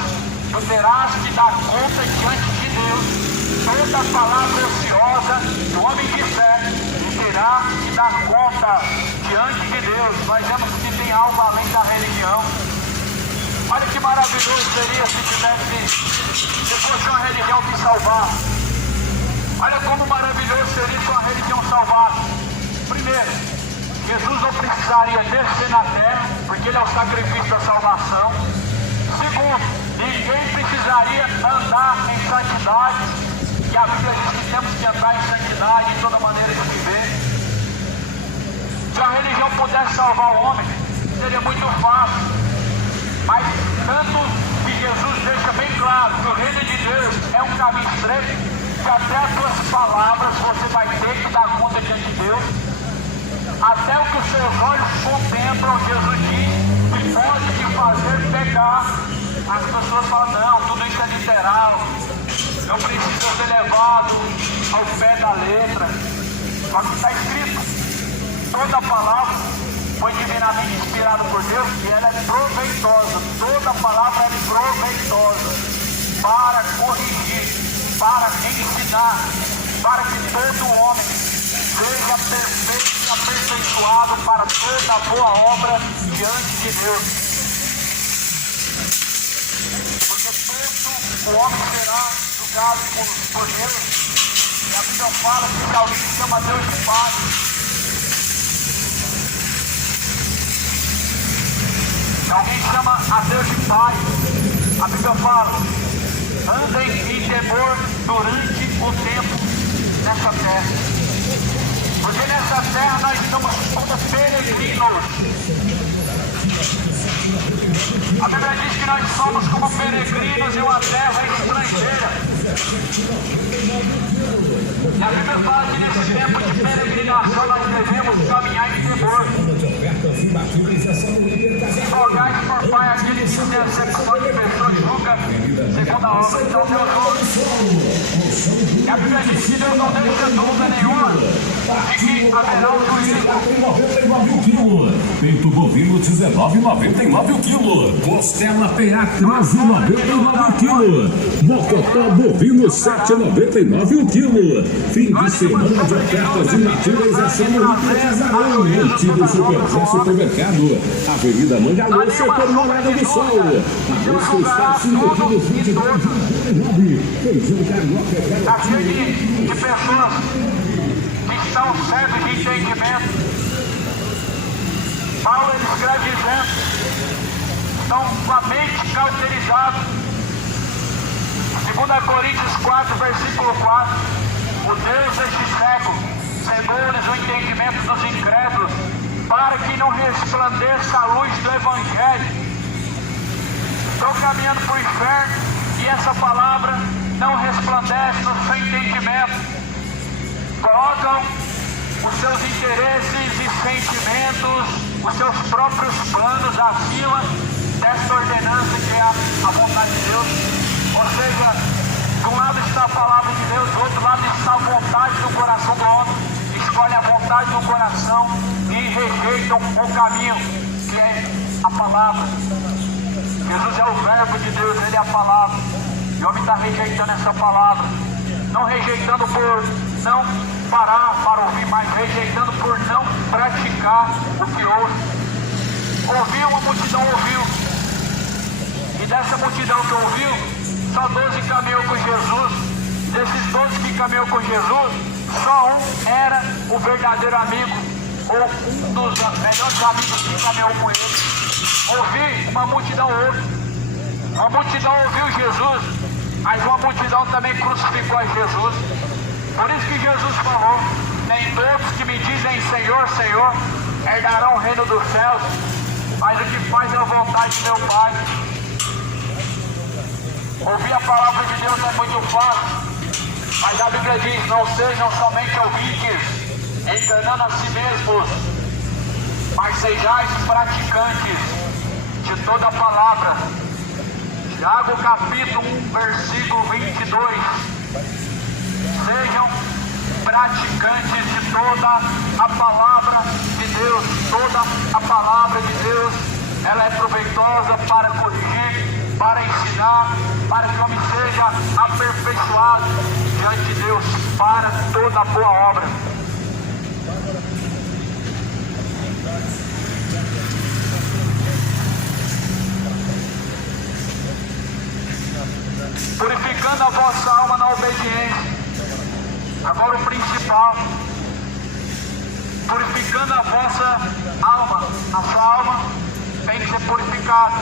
tu terás que dar conta diante de Deus. Toda palavra ociosa do homem de fé terá que dar conta diante de Deus. Nós vemos que tem algo além da religião. Olha que maravilhoso seria se fosse uma religião que salvar. Olha como maravilhoso seria se uma religião salvasse. Primeiro, Jesus não precisaria descer na terra, porque ele é o sacrifício da salvação. Segundo, ninguém precisaria andar em santidade, e a Bíblia diz que temos que andar em santidade em toda maneira de viver. Se a religião pudesse salvar o homem, seria muito fácil. Mas tanto que Jesus deixa bem claro que o reino de Deus é um caminho estreito, que até as suas palavras você vai ter que dar conta diante de Deus. Até o que os seus olhos contemplam, Jesus diz que pode te fazer pecar. As pessoas falam: não, tudo isso é literal, não precisa ser levado ao pé da letra. Só que está escrito: toda palavra foi divinamente inspirada por Deus e ela é proveitosa. Toda palavra é proveitosa para corrigir, para ensinar, para que todo homem seja perfeito e aperfeiçoado para toda boa obra diante de Deus. Porque todo o homem será julgado por Deus. E a Bíblia fala que alguém chama Deus de Pai. Se alguém chama a Deus de Pai, a Bíblia fala: andem em temor durante o tempo nessa terra. Porque nessa terra nós estamos como peregrinos. A Bíblia diz que nós somos como peregrinos em uma terra estrangeira. E a Bíblia fala que nesse tempo de peregrinação nós devemos caminhar em temor. E rogais por Pai aquele que tem acepção de pessoas julga segundo a obra de Deus. E a Bíblia diz que Deus não deixa dúvida nenhuma de que haverá um juízo. peito bovino 19,99 o quilo. Costela PA 13,99 o quilo. Mocotó bovino 7,99 o quilo. Fim de semana de ofertas de naturalização no Artesarão, antigo Superfé Supermercado. Avenida Mangalô, setor Morada do Sol. Arroz cristal 5 quilos 22,99. Feijão carioca Está cheio de pessoas que estão certas de entendimento. Paulo ele escreve dizendo, estão com a mente cauterizada. 2 Coríntios 4, versículo 4. O Deus deste século cegou-lhes o entendimento dos incrédulos, para que não resplandeça a luz do Evangelho. Estão caminhando para o inferno e essa palavra não resplandece no seu entendimento. Colocam os seus interesses e sentimentos, os seus próprios planos acima dessa ordenança que é a vontade de Deus. Ou seja, de um lado está a palavra de Deus, do outro lado está a vontade do coração do homem. Escolhem a vontade do coração e rejeitam o caminho, que é a palavra. Jesus é o verbo de Deus, ele é a palavra. E o homem está rejeitando essa palavra. Não rejeitando por não parar para ouvir, mas rejeitando por não praticar o que ouve. Ouviu, a multidão ouviu. E dessa multidão que ouviu, só 12 caminhou com Jesus. Desses 12 que caminhou com Jesus, só um era o verdadeiro amigo, ou um dos melhores amigos que caminhou com ele. Ouvi, uma multidão ouve. Uma multidão ouviu Jesus, mas uma multidão também crucificou a Jesus. Por isso que Jesus falou, nem todos que me dizem Senhor, Senhor, herdarão o reino dos céus, mas o que faz é a vontade de meu Pai. Ouvir a palavra de Deus é muito fácil, mas a Bíblia diz, não sejam somente ouvintes, enganando a si mesmos, mas sejais praticantes de toda a palavra. Tiago capítulo 1, versículo 22. Sejam praticantes de toda a palavra de Deus. Toda a palavra de Deus, ela é proveitosa para corrigir, para ensinar, para que o homem seja aperfeiçoado diante de Deus, para toda boa obra. Purificando a vossa alma na obediência. Agora o principal, purificando a vossa alma. A sua alma tem que ser purificada.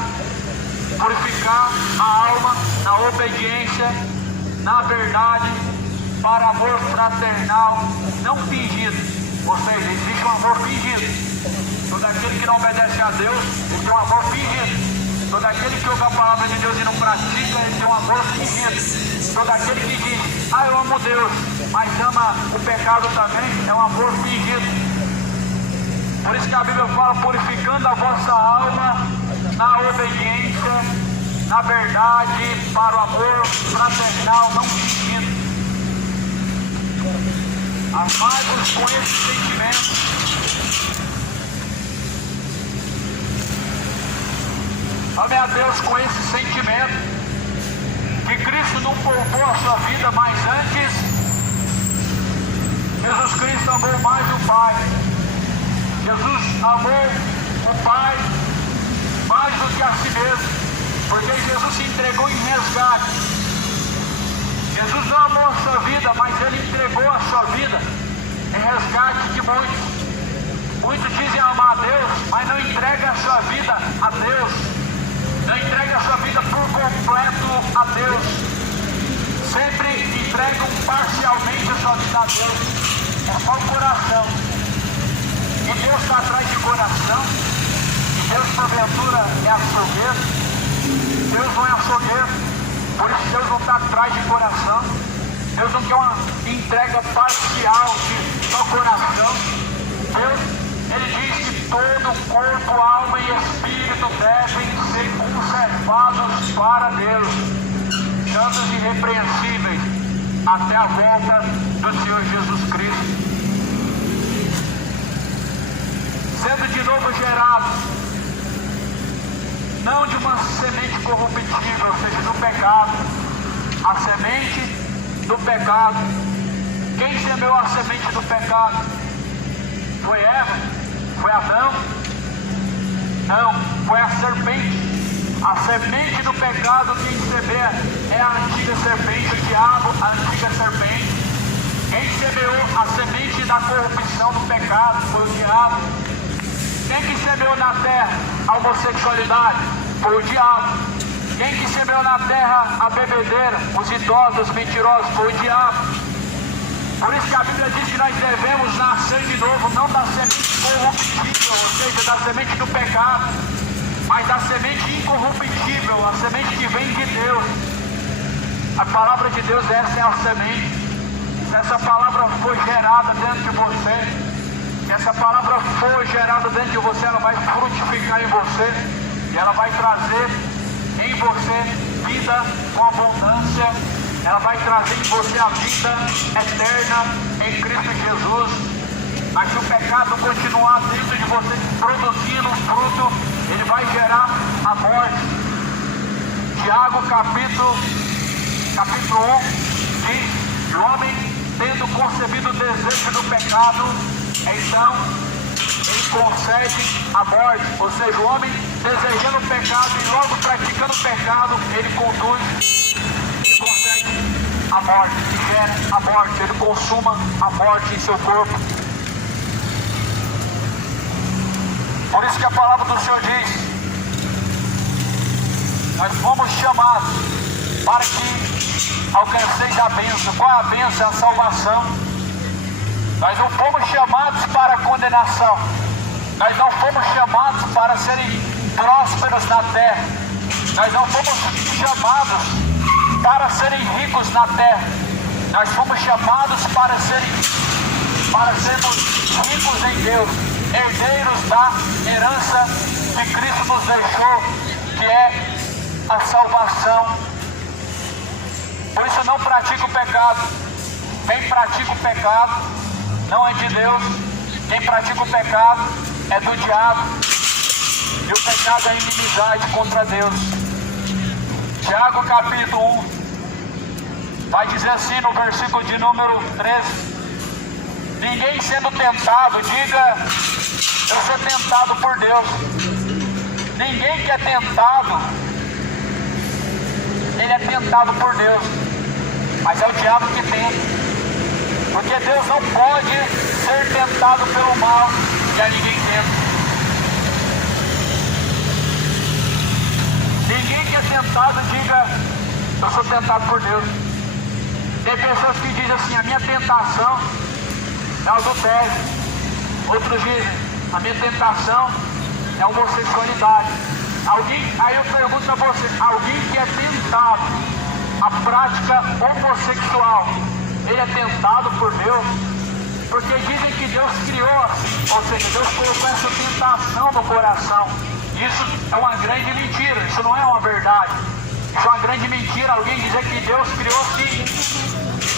Purificar a alma na obediência, na verdade, para amor fraternal, não fingido. Ou seja, existe um amor fingido. Todo aquele que não obedece a Deus, ele tem um amor fingido. Todo aquele que ouve a palavra de Deus e não pratica, ele tem um amor fingido. Todo aquele que diz, eu amo Deus, mas ama o pecado também, é um amor fingido. Por isso que a Bíblia fala, purificando a vossa alma na obediência, na verdade, para o amor fraternal, não fingido. Amai-vos com esse sentimento. Ame a Deus com esse sentimento, que Cristo não poupou a sua vida, mas antes, Jesus Cristo amou mais o Pai. Jesus amou o Pai mais do que a si mesmo, porque Jesus se entregou em resgate. Jesus não amou a sua vida, mas Ele entregou a sua vida em resgate de muitos. Muitos dizem amar a Deus, mas não entregam a sua vida a Deus. Não entrega a sua vida por completo a Deus. Sempre entregam parcialmente a sua vida a Deus. É só o coração. E Deus está atrás de coração. E Deus, porventura, é açougueiro. Deus não é açougueiro. Por isso Deus não está atrás de coração. Deus não quer uma entrega parcial de só coração. Deus, Ele diz que todo corpo, alma e espírito devem ser conservados para Deus, santos e irrepreensíveis, até a volta do Senhor Jesus Cristo. sendo de novo gerado, não de uma semente corruptível, ou seja, do pecado, a semente do pecado. Quem semeou a semente do pecado? Foi Eva? Foi Adão? Não, foi a serpente. A semente do pecado, quem semeia é a antiga serpente, o diabo, a antiga serpente. Quem semeou a semente da corrupção do pecado foi o diabo. Quem que semeou na terra a homossexualidade? Foi o diabo. Quem que semeou na terra a bebedeira, os idosos, os mentirosos? Foi o diabo. Por isso que a Bíblia diz que nós devemos nascer de novo, não da semente corruptível, ou seja, da semente do pecado, mas da semente incorruptível, a semente que vem de Deus. A palavra de Deus, essa é a semente. Se essa palavra for gerada dentro de você, se essa palavra for gerada dentro de você, ela vai frutificar em você e ela vai trazer em você vida com abundância. Ela vai trazer em você a vida eterna em Cristo Jesus. Mas se o pecado continuar dentro de você produzindo fruto, ele vai gerar a morte. Tiago capítulo 1 diz: o homem tendo concebido o desejo do pecado, então ele concede a morte. Ou seja, o homem desejando o pecado e logo praticando o pecado, ele conduz, ele concede a morte, ele gera a morte, ele consuma a morte em seu corpo. Por isso que a palavra do Senhor diz: nós fomos chamados para que alcanceis a bênção. Qual é a bênção? A salvação. Nós não fomos chamados para a condenação. Nós não fomos chamados para serem prósperos na terra. Nós não fomos chamados para serem ricos na terra. Nós fomos chamados para sermos ricos em Deus, herdeiros da herança que Cristo nos deixou, que é a salvação. Por isso não pratica o pecado. Quem pratica o pecado não é de Deus. Quem pratica o pecado é do diabo. E o pecado é inimizade contra Deus. Tiago capítulo 1 vai dizer assim no versículo de número 13: ninguém sendo tentado, diga: eu sou tentado por Deus. Ninguém que é tentado, ele é tentado por Deus, mas é o diabo que tenta. Porque Deus não pode ser tentado pelo mal, e a ninguém tenta. Ninguém que é tentado, diga: eu sou tentado por Deus. Tem pessoas que dizem assim: a minha tentação é o adultério. Outros dizem: a minha tentação é a homossexualidade. Aí eu pergunto a você: alguém que é tentado a prática homossexual, ele é tentado por Deus? Porque dizem que Deus criou, ou seja, Deus colocou essa tentação no coração. Isso é uma grande mentira, isso não é uma verdade. Isso é uma grande mentira, alguém dizer que Deus criou sim.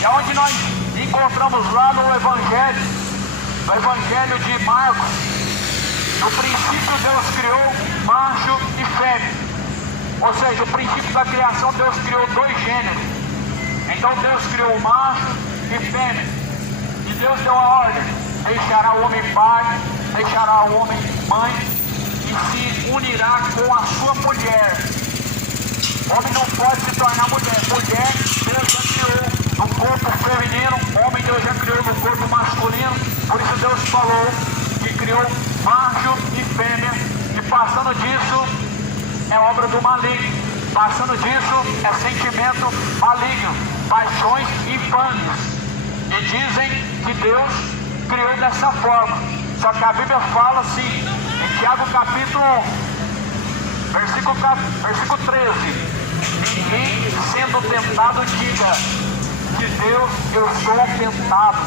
E onde nós encontramos lá no Evangelho de Marcos, no princípio Deus criou macho e fêmea. Ou seja, o princípio da criação, Deus criou dois gêneros. Então Deus criou macho e fêmea. E Deus deu a ordem: deixará o homem pai, deixará o homem mãe, e se unirá com a sua mulher. Homem não pode se tornar mulher. Mulher, Deus já criou no corpo feminino. Homem, Deus já criou no corpo masculino. Por isso Deus falou que criou macho e fêmea. E passando disso, é obra do maligno. Passando disso, é sentimento maligno, paixões infames. E dizem que Deus criou dessa forma. Só que a Bíblia fala assim, em Tiago capítulo 1, versículo 13: ninguém sendo tentado diga: de Deus eu sou tentado.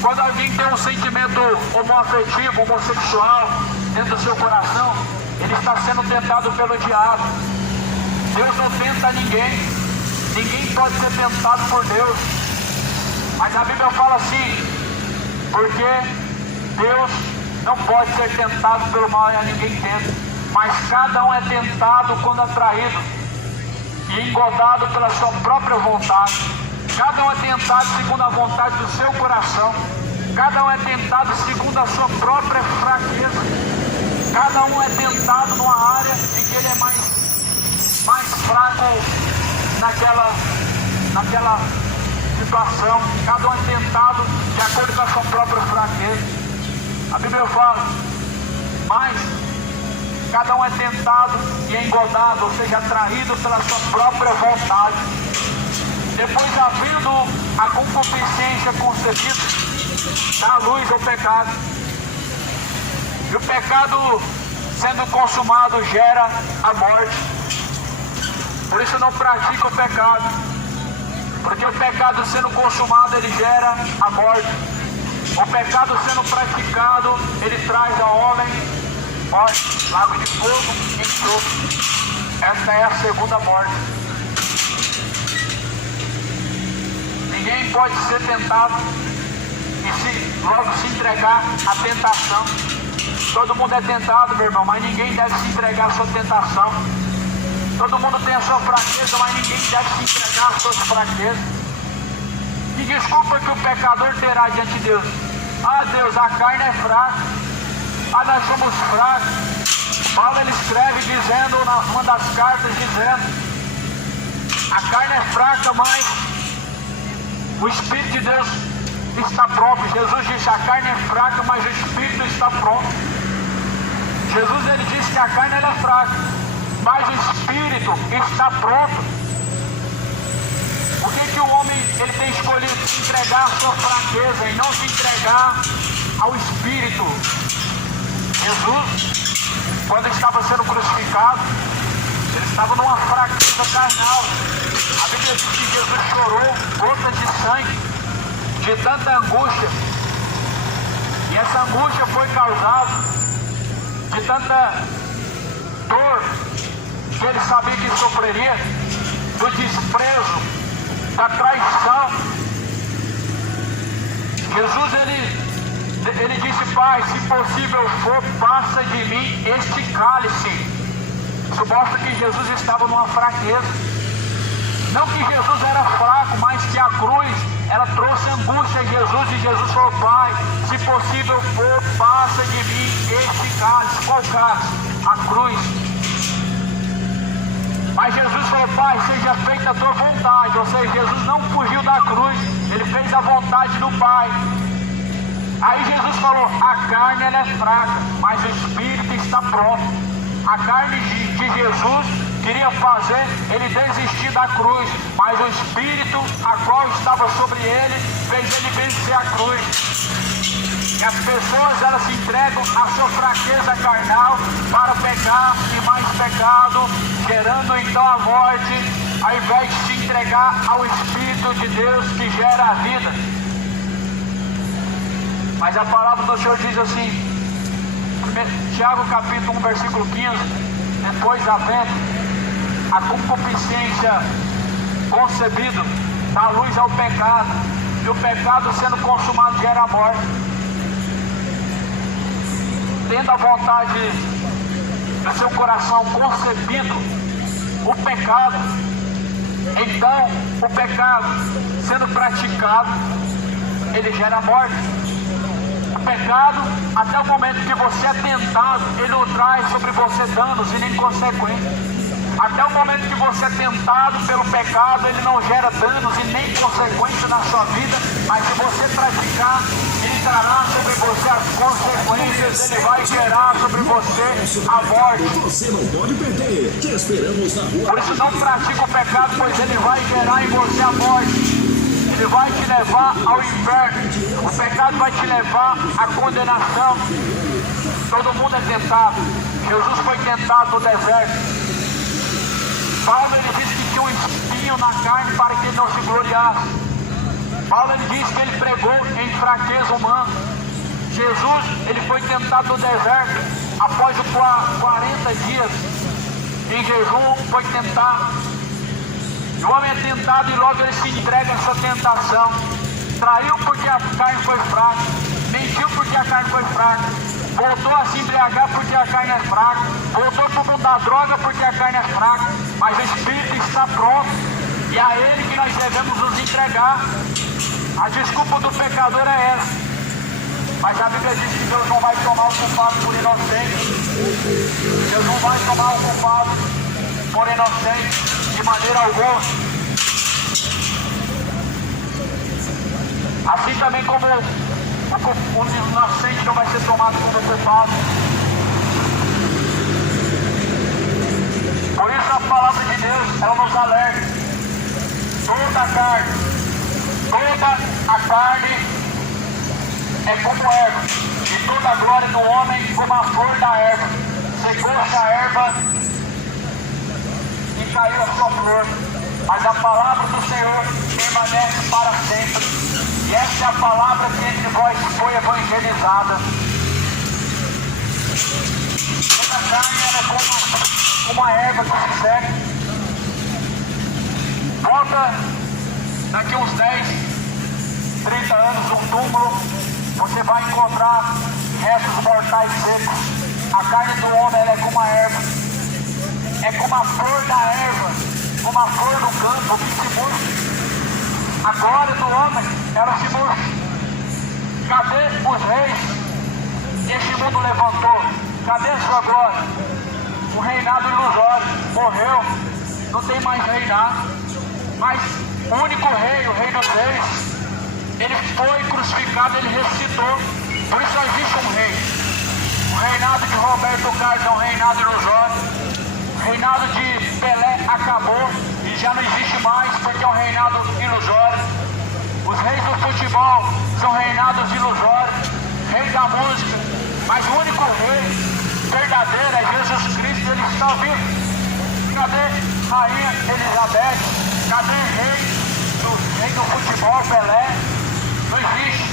Quando alguém tem um sentimento homoafetivo, homossexual dentro do seu coração, ele está sendo tentado pelo diabo. Deus não tenta ninguém. Ninguém pode ser tentado por Deus. Mas a Bíblia fala assim: porque Deus não pode ser tentado pelo mal e a ninguém tenta, mas cada um é tentado quando atraído e engodado pela sua própria vontade. Cada um é tentado segundo a vontade do seu coração. Cada um é tentado segundo a sua própria fraqueza. Cada um é tentado numa área em que ele é mais fraco naquela situação. Cada um é tentado de acordo com a sua própria fraqueza. A Bíblia fala, mas cada um é tentado e engodado, ou seja, atraído pela sua própria vontade. Depois, havendo a concupiscência concebida, dá luz ao pecado. E o pecado, sendo consumado, gera a morte. Por isso não pratica o pecado, porque o pecado sendo consumado, ele gera a morte. O pecado sendo praticado, ele traz ao homem morte, lago de fogo e enxofre. Esta é a segunda morte. Ninguém pode ser tentado e logo se entregar à tentação. Todo mundo é tentado, meu irmão, mas ninguém deve se entregar à sua tentação. Todo mundo tem a sua fraqueza, mas ninguém deve se entregar às suas fraquezas. E desculpa que o pecador terá diante de Deus. Ah, Deus, a carne é fraca. Ah, nós somos fracos. Paulo ele escreve dizendo, numa das cartas, dizendo: a carne é fraca, mas o Espírito de Deus está pronto. Jesus disse: a carne é fraca, mas o Espírito está pronto. Jesus ele disse que a carne ela é fraca, mas o Espírito está pronto. Por que o homem ele tem escolhido se entregar à sua fraqueza e não se entregar ao Espírito? Jesus, quando estava sendo crucificado, ele estava numa fraqueza carnal. A Bíblia diz que Jesus chorou gotas de sangue, de tanta angústia. E essa angústia foi causada de tanta dor que ele sabia que sofreria, do desprezo, da traição. Jesus ele disse: Pai, se possível for, passa de mim este cálice. Isso mostra que Jesus estava numa fraqueza. Não que Jesus era fraco, mas que a cruz ela trouxe angústia a Jesus, e Jesus falou: Pai, se possível for, passa de mim este cálice. Qual cálice? A cruz. Mas Jesus falou: Pai, seja feita a tua vontade. Ou seja, Jesus não fugiu da cruz, ele fez a vontade do Pai. Aí Jesus falou: a carne ela é fraca, mas o Espírito está pronto. A carne de Jesus queria fazer ele desistir da cruz, mas o Espírito, a qual estava sobre ele, fez ele vencer a cruz. E as pessoas elas se entregam à sua fraqueza carnal para pecar e mais pecado, gerando então a morte, ao invés de se entregar ao Espírito de Deus que gera a vida. Mas a palavra do Senhor diz assim, Tiago capítulo 1, versículo 15: depois, havendo a concupiscência concebido, dá luz ao pecado, e o pecado sendo consumado gera a morte. Tendo a vontade do seu coração concebido o pecado, então o pecado sendo praticado, ele gera a morte. O pecado, até o momento que você é tentado, ele não traz sobre você danos e nem consequências. Até o momento que você é tentado pelo pecado, ele não gera danos e nem consequências na sua vida, mas se você praticar, ele trará sobre você as consequências, ele vai gerar sobre você a morte. Você não pode perder, te esperamos na rua. Por isso não pratica o pecado, pois ele vai gerar em você a morte. Ele vai te levar ao inferno. O pecado vai te levar à condenação. Todo mundo é tentado. Jesus foi tentado no deserto. Paulo ele disse que tinha um espinho na carne para que ele não se gloriasse. Paulo ele disse que ele pregou em fraqueza humana. Jesus ele foi tentado no deserto. Após 40 dias em jejum, foi tentado. O homem é tentado e logo ele se entrega a essa tentação. Traiu porque a carne foi fraca. mentiu porque a carne foi fraca, voltou a se embriagar porque a carne é fraca, voltou para o mundo da droga porque a carne é fraca, mas o Espírito está pronto e a Ele que nós devemos nos entregar. A desculpa do pecador é essa, mas a Bíblia diz que Deus não vai tomar o culpado por inocente. Deus não vai tomar o culpado por inocente de maneira alguma. Assim também como o inocente não vai ser tomado como culpado. Por isso a palavra de Deus, ela nos alerta. Toda a carne é como erva, e toda a glória do homem como a flor da erva. Secou-se a erva e caiu a sua flor, mas a palavra do Senhor permanece para sempre. E essa é a palavra que entre vós foi evangelizada. Toda a carne é como a erva que se seca. Volta daqui uns 10, 30 anos um túmulo, você vai encontrar restos mortais secos. A carne do homem ela é como a erva, é como a flor da erva, como a flor do campo que se murcha. A glória do homem, ela se murcha. Cadê os reis que este mundo levantou? Cadê a sua glória? O reinado ilusório morreu, não tem mais reinado. Mas o único rei, o rei dos reis, ele foi crucificado, ele ressuscitou. Por isso só existe um rei. O reinado de Roberto Carlos é um reinado ilusório. O reinado de Pelé acabou e já não existe mais porque é um reinado ilusório. Os reis do futebol são reinados ilusórios. Rei da música. Mas o único rei verdadeiro é Jesus Cristo, ele está vivo. Cadê Rainha Elizabeth? Cadê rei do futebol, Pelé? Não existe.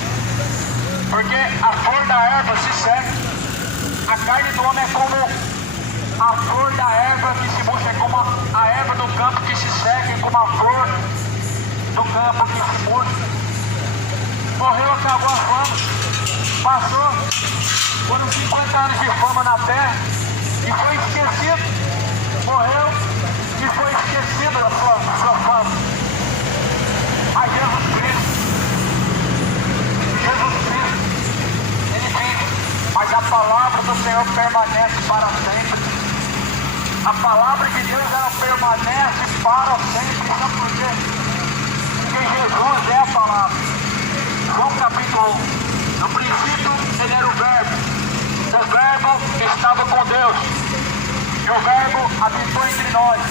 Porque a flor da erva se seca. A carne do homem é como a flor da erva que se murcha, é como a erva do campo que se seca, é como a flor do campo que se murcha. Morreu, acabou a fama. Passou. Foram 50 anos de fama na terra e foi esquecido. Morreu e foi esquecido da sua fama. Mas Jesus Cristo, ele diz, mas a palavra do Senhor permanece para sempre. A palavra de Deus, ela permanece para sempre. Sabe por quê? Porque Jesus é a palavra. João capítulo 1. No princípio, ele era o Verbo. O Verbo estava com Deus. E o Verbo habitou entre nós.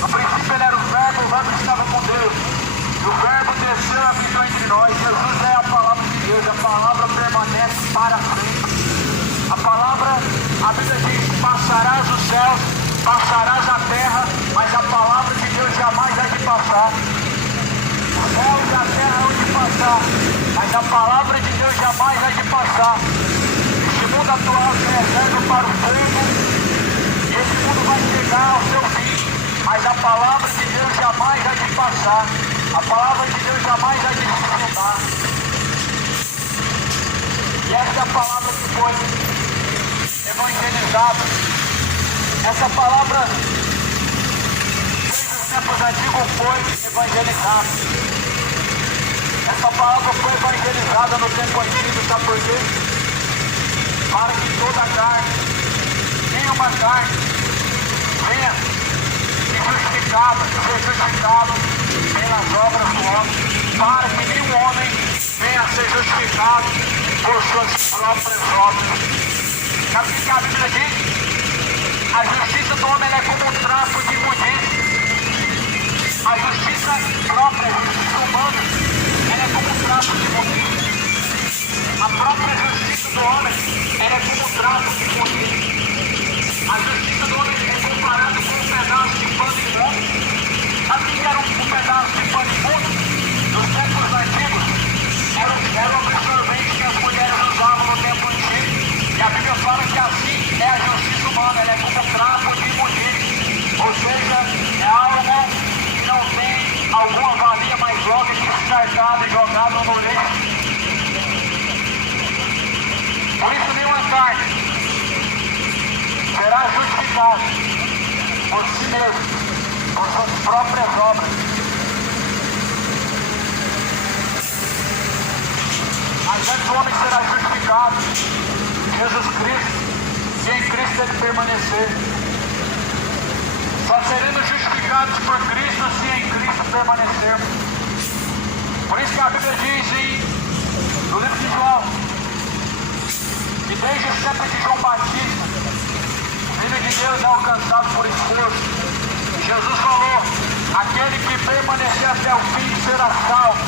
No princípio ele era o Verbo estava com Deus. E o Verbo desceu e habitou entre nós. Jesus é a palavra de Deus, a palavra permanece para sempre. A palavra, a Bíblia diz, passarás os céus, passarás a terra, mas a palavra de Deus jamais há de passar. Os céus e a terra hão de passar, mas a palavra de Deus jamais há de passar. Este mundo atual se reserva para o fogo. Esse mundo vai chegar ao seu fim, mas a palavra de Deus jamais há de passar. A palavra de Deus jamais há de se mudar. E essa é a palavra que foi evangelizada. Essa palavra, desde os tempos antigos, foi evangelizada. Essa palavra foi evangelizada no tempo antigo, sabe por quê? Para que toda a carne, nenhuma carne, venha ser justificado pelas obras do homem, para que nenhum homem venha a ser justificado por suas próprias obras. Sabe o que a Bíblia diz? A justiça do homem é como um trapo de imundícia. A justiça própria, a justiça humana, ela é como um trapo de imundícia. A própria justiça do homem, ela é como um trapo de imundícia. A justiça do homem é comparada com um pedaço de pano imundo. Sabe o que era um pedaço de pano imundo? Nos tempos antigos, era o absorvente que as mulheres usavam no tempo antigo. E a Bíblia fala que assim é a justiça humana, ela é como um trapo de imundícia. Ou seja, é algo que não tem alguma valia, mas logo descartado e jogado no lixo. Por isso nenhuma carne será justificado por si mesmo, por suas próprias obras. Mas antes o homem será justificado em Jesus Cristo, e em Cristo ele permanecer. Só seremos justificados por Cristo se em Cristo permanecermos. Por isso que a Bíblia diz no livro de João, que desde o tempo de João Batista, o Filho de Deus é alcançado por esforço. E Jesus falou: aquele que permanecer até o fim será salvo.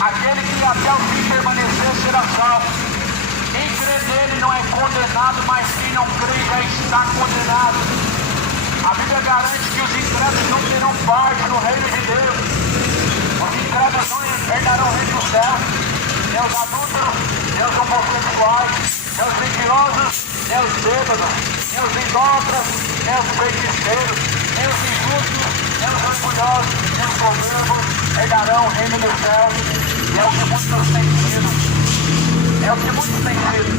Aquele que até o fim permanecer será salvo. Quem crê nele não é condenado, mas quem não crê já está condenado. A Bíblia garante que os incrédulos não terão parte no reino de Deus. Os incrédulos não herdarão o reino do céu. Nem os adúlteros, nem os homossexuais, nem os mentirosos, nem os bêbados, nem os idólatras, nem os feiticeiros, nem os injustos, nem os orgulhosos, nem os soberbos herdarão o reino do céu. E é o que muitos têm sido. É o que muitos têm sido.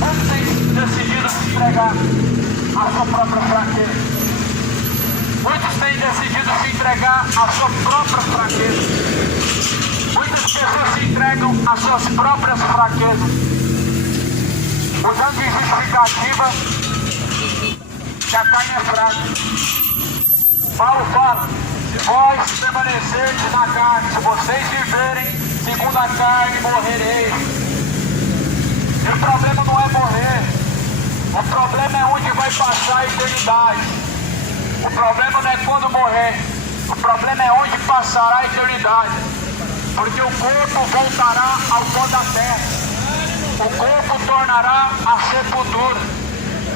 Muitos têm decidido se entregar à sua própria fraqueza. Muitos têm decidido se entregar à sua própria fraqueza. Muitas pessoas se entregam às suas próprias fraquezas, usando de justificativa que a carne é fraca. Paulo fala: se vós permanecerdes na carne, se vocês viverem segundo a carne, morrereis. E o problema não é morrer, o problema é onde vai passar a eternidade. O problema não é quando morrer, o problema é onde passará a eternidade. Porque o corpo voltará ao pó da terra, o corpo tornará a sepultura,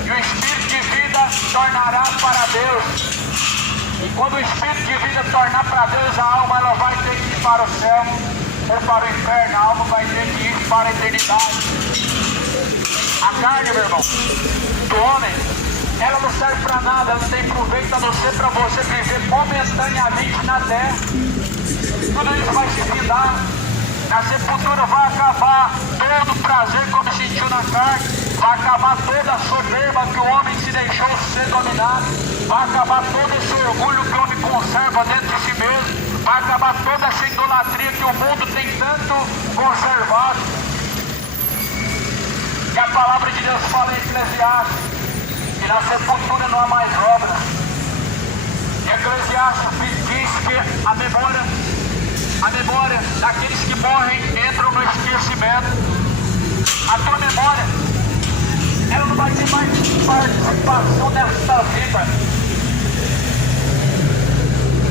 e o espírito de vida tornará para Deus. E quando o espírito de vida tornar para Deus, a alma ela vai ter que ir para o céu ou para o inferno. A alma vai ter que ir para a eternidade. A carne, meu irmão, do homem, ela não serve para nada, ela não tem proveito a não ser para você viver momentaneamente na terra. Tudo isso vai se findar. Na sepultura vai acabar todo o prazer como sentiu na carne. Vai acabar toda a soberba que o homem se deixou ser dominado. Vai acabar todo esse orgulho que o homem conserva dentro de si mesmo. Vai acabar toda essa idolatria que o mundo tem tanto conservado. E a palavra de Deus fala em Eclesiastes que na sepultura não há mais obra. E Eclesiastes diz que a memória daqueles que morrem entram no esquecimento. A tua memória, ela não vai ter mais participação nesta vida.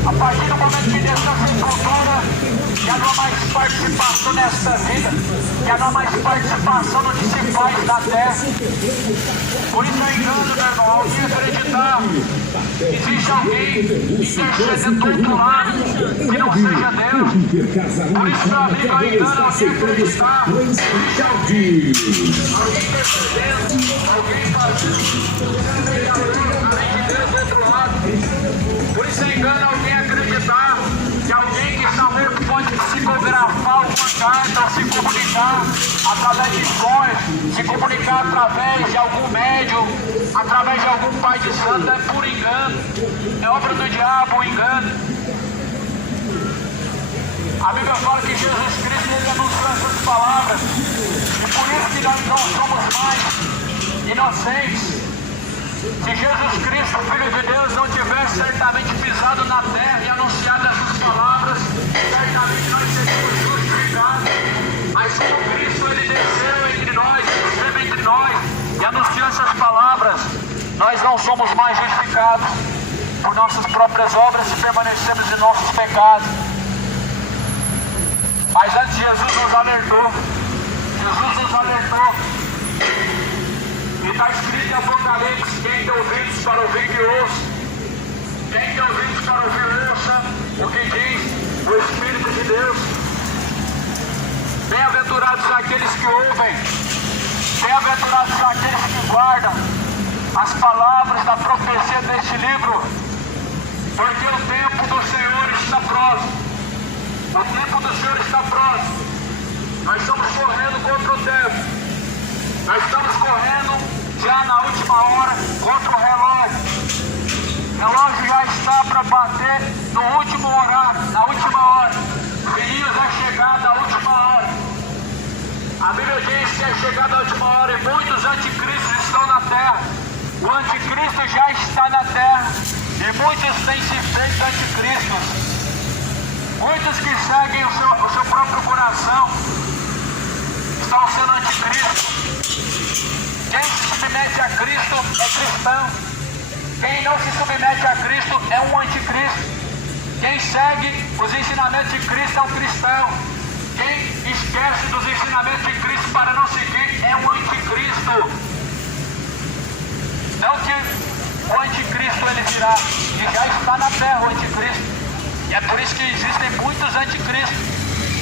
A partir do momento que Deus na sepultura, já não há mais participação nesta vida, já não há mais participação no que se faz na terra. Por isso é engano, meu irmão, alguém acreditar que existe alguém intercedendo do outro lado que não seja Deus. Por isso, meu amigo, é engano alguém acreditar que existe alguém intercedendo, alguém fazendo além de Deus do outro lado. Por isso é engano alguém acreditar que alguém que está morto pode psicografar uma carta ou se comunicar através de sonhos, se comunicar através de algum médium, através de algum pai de santo. É puro engano, é obra do diabo o engano. A Bíblia fala que Jesus Cristo ele anunciou essas palavras, e por isso que nós não somos mais inocentes. Se Jesus Cristo, Filho de Deus, não tivesse certamente pisado na terra e anunciado essas palavras, certamente nós seríamos justificados. Mas como Cristo ele desceu entre nós, esteve entre nós e anunciou essas palavras, nós não somos mais justificados por nossas próprias obras se permanecemos em nossos pecados. Mas antes Jesus nos alertou. E está escrito em Apocalipse: quem tem ouvidos para ouvir, que ouça. Quem tem ouvidos para ouvir, ouça o que diz o Espírito de Deus. Bem-aventurados aqueles que ouvem, bem-aventurados aqueles que guardam as palavras da profecia deste livro, porque o tempo do Senhor está próximo. O tempo do Senhor está próximo. Nós estamos correndo contra o tempo. está para bater no último horário, na última hora. Filhinhos, é chegada a última hora. A Bíblia diz que é chegada a última hora e muitos anticristos estão na terra. O anticristo já está na terra e muitos têm se feito anticristos. Muitos que seguem o seu próprio coração estão sendo anticristos. Quem se submete a Cristo é cristão. Quem não se submete a Cristo é um anticristo. Quem segue os ensinamentos de Cristo é um cristão. Quem esquece dos ensinamentos de Cristo para não seguir é um anticristo. Não que o anticristo ele virá, e já está na terra o anticristo. E é por isso que existem muitos anticristos,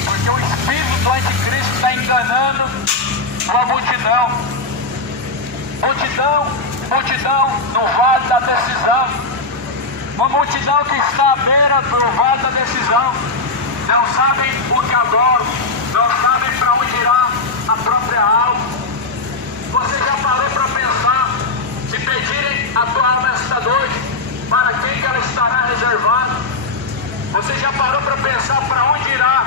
porque o espírito do anticristo está enganando a multidão. Multidão no vale da decisão. Uma multidão que está à beira do vale da decisão. Não sabem o que adoram, não sabem para onde irá a própria alma. Você já parou para pensar, se pedirem a tua alma esta noite, para quem que ela estará reservada? Você já parou para pensar para onde irá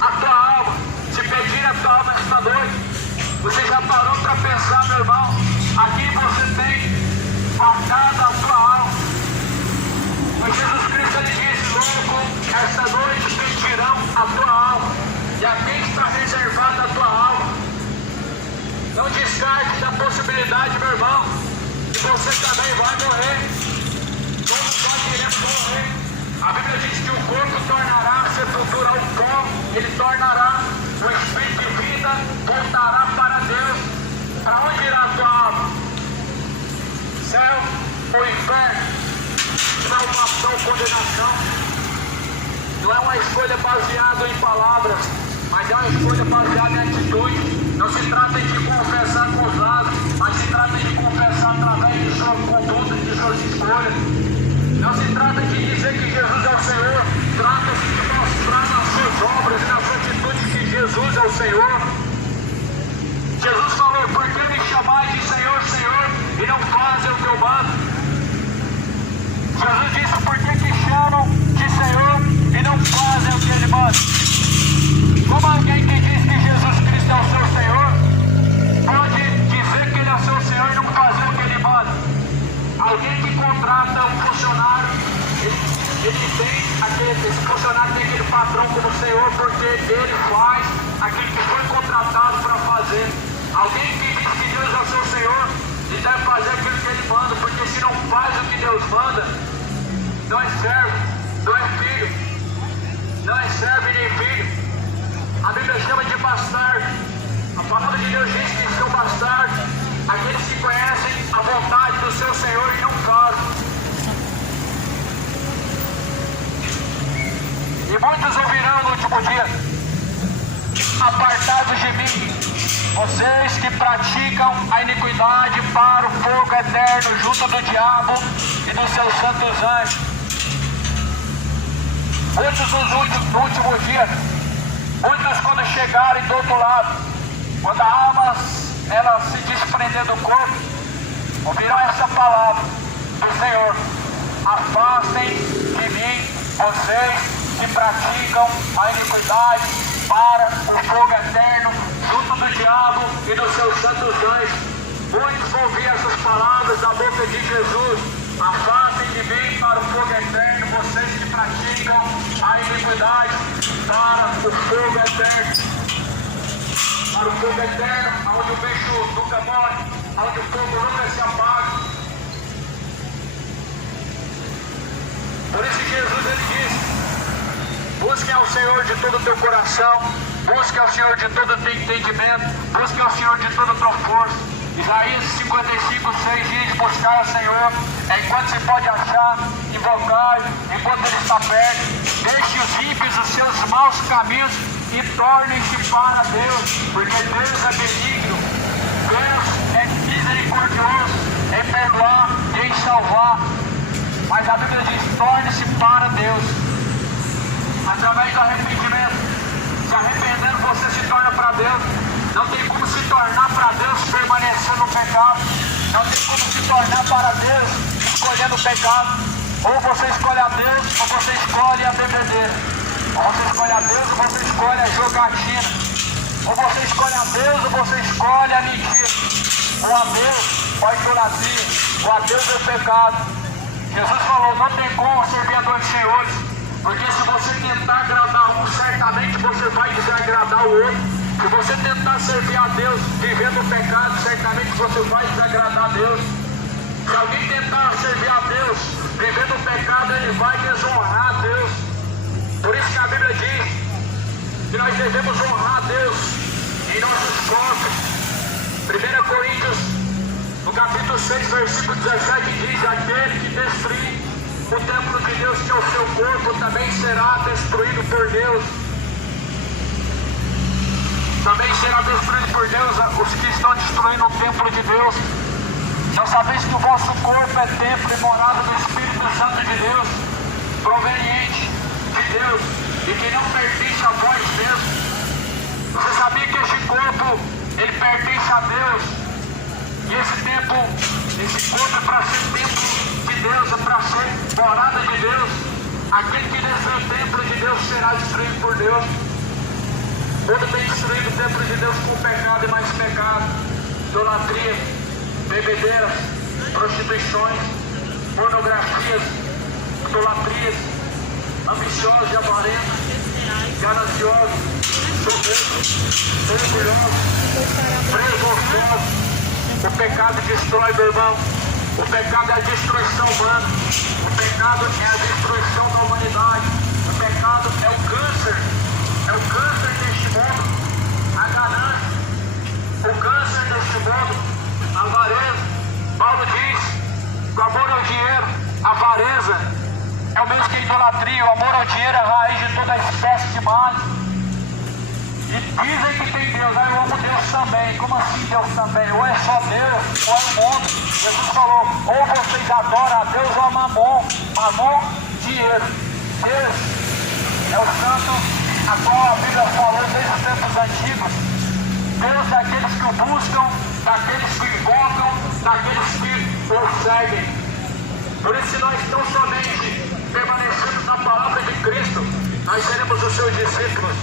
a tua alma, se pedirem a tua alma esta noite? Você já parou para pensar, meu irmão, aqui você tem guardado a tua alma. Mas Jesus Cristo ele disse, louco, esta noite pedirão a tua alma. E a quem está reservada a tua alma? Não descarte da possibilidade, meu irmão, que você também vai morrer. Todos nós iremos morrer. A Bíblia diz que o corpo tornará a sepultura ao pó, ele tornará o espírito de vida, voltará para Deus. Para onde irá a tua alma? Céu ou inferno? Salvação ou condenação? Não é uma escolha baseada em palavras, mas é uma escolha baseada em atitude. Não se trata de confessar com os lábios, mas se trata de confessar através de sua conduta, de suas escolhas. Não se trata de dizer que Jesus é o Senhor, trata-se de mostrar nas suas obras e nas suas atitudes que Jesus é o Senhor. Jesus falou, por que me chamais de Senhor, Senhor, e não fazem o que eu mando? Jesus disse, por que chamam de Senhor e não fazem o que Ele manda? Como alguém que diz que Jesus Cristo é o seu Senhor, pode dizer que Ele é o seu Senhor e não fazer o que Ele manda? Alguém que contrata um funcionário, esse funcionário tem aquele patrão como Senhor porque ele faz aquilo que foi contratado para fazer. Alguém que diz que Deus é o seu Senhor e deve fazer aquilo que Ele manda, porque se não faz o que Deus manda, não é servo, não é filho, não é servo nem filho. A Bíblia chama de bastardo. A palavra de Deus diz que são bastardos aqueles que conhecem a vontade do seu Senhor e não fazem. E muitos ouvirão no último dia, apartados de mim, vocês que praticam a iniquidade para o fogo eterno junto do diabo e dos seus santos anjos. Muitos no último dia, muitos quando chegarem do outro lado, quando a alma ela se desprender do corpo, ouvirão essa palavra do Senhor: afastem de mim vocês que praticam a iniquidade para o fogo eterno junto do diabo e dos seus santos anjos. Muitos vão ouvir essas palavras da boca de Jesus: afastem de mim para o fogo eterno vocês que praticam a iniquidade para o fogo eterno. Para o fogo eterno, onde o bicho nunca morre, onde o fogo nunca se apaga. Por isso que Jesus ele disse: busquem ao Senhor de todo o teu coração, busquem ao Senhor de todo o teu entendimento, busquem ao Senhor de toda a tua força. Isaías 55:6 diz: buscar ao Senhor enquanto se pode achar, invocar enquanto Ele está perto. Deixe os ímpios os seus maus caminhos e tornem-se para Deus, porque Deus é benigno, Deus é misericordioso em perdoar e em salvar. Mas a Bíblia diz: torne-se para Deus através do arrependimento. Se arrependendo você se torna para Deus. Não tem como se tornar para Deus permanecendo no pecado. Não tem como se tornar para Deus escolhendo o pecado. Ou você escolhe a Deus, ou você escolhe a bebedeira. Ou você escolhe a Deus, ou você escolhe a jogatina. Ou você escolhe a Deus, ou você escolhe a mentira. Ou a Deus, ou a idolatria. Ou a Deus é o pecado. Jesus falou, não tem como servir a dois senhores. Porque se você tentar agradar um, certamente você vai desagradar o outro. Se você tentar servir a Deus vivendo o pecado, certamente você vai desagradar a Deus. Se alguém tentar servir a Deus vivendo o pecado, ele vai desonrar a Deus. Por isso que a Bíblia diz que nós devemos honrar a Deus em nossos corpos. 1 Coríntios, no capítulo 6, versículo 17, diz: aquele que destruir o templo de Deus, que é o seu corpo, também será destruído por Deus. Também será destruído por Deus os que estão destruindo o templo de Deus. Não sabeis que o vosso corpo é templo e morada do Espírito Santo de Deus, proveniente de Deus, e que não pertence a vós mesmos. Você sabia que este corpo, ele pertence a Deus? E esse corpo é para ser templo de Deus, é para ser morada de Deus. Aquele que destruir o templo de Deus será destruído por Deus. Todo tem destruído o templo de Deus com pecado e mais pecado, idolatria, bebedeiras, prostituições, pornografias, idolatrias, ambiciosos e avarentos, gananciosos, soberbos, orgulhosos, presunçosos. O pecado destrói, meu irmão. O pecado é a destruição humana. O pecado é a destruição da humanidade. O pecado é o câncer. É o câncer deste mundo. A ganância. O câncer deste mundo. A avareza. Paulo diz que o amor ao dinheiro, a avareza, é o mesmo que a idolatria. O amor ao dinheiro é a raiz de toda espécie de males. E dizem que tem Deus, aí eu amo Deus também. Como assim Deus também? Ou é só Deus, ou é o mundo. Jesus falou, ou vocês adoram a Deus ou a Mamon. Mamon, dinheiro. Deus é o santo a qual a Bíblia falou desde os tempos antigos. Deus é aqueles que o buscam, daqueles que o invocam, daqueles que o seguem. Por isso, se nós tão somente permanecemos na palavra de Cristo, nós seremos os seus discípulos.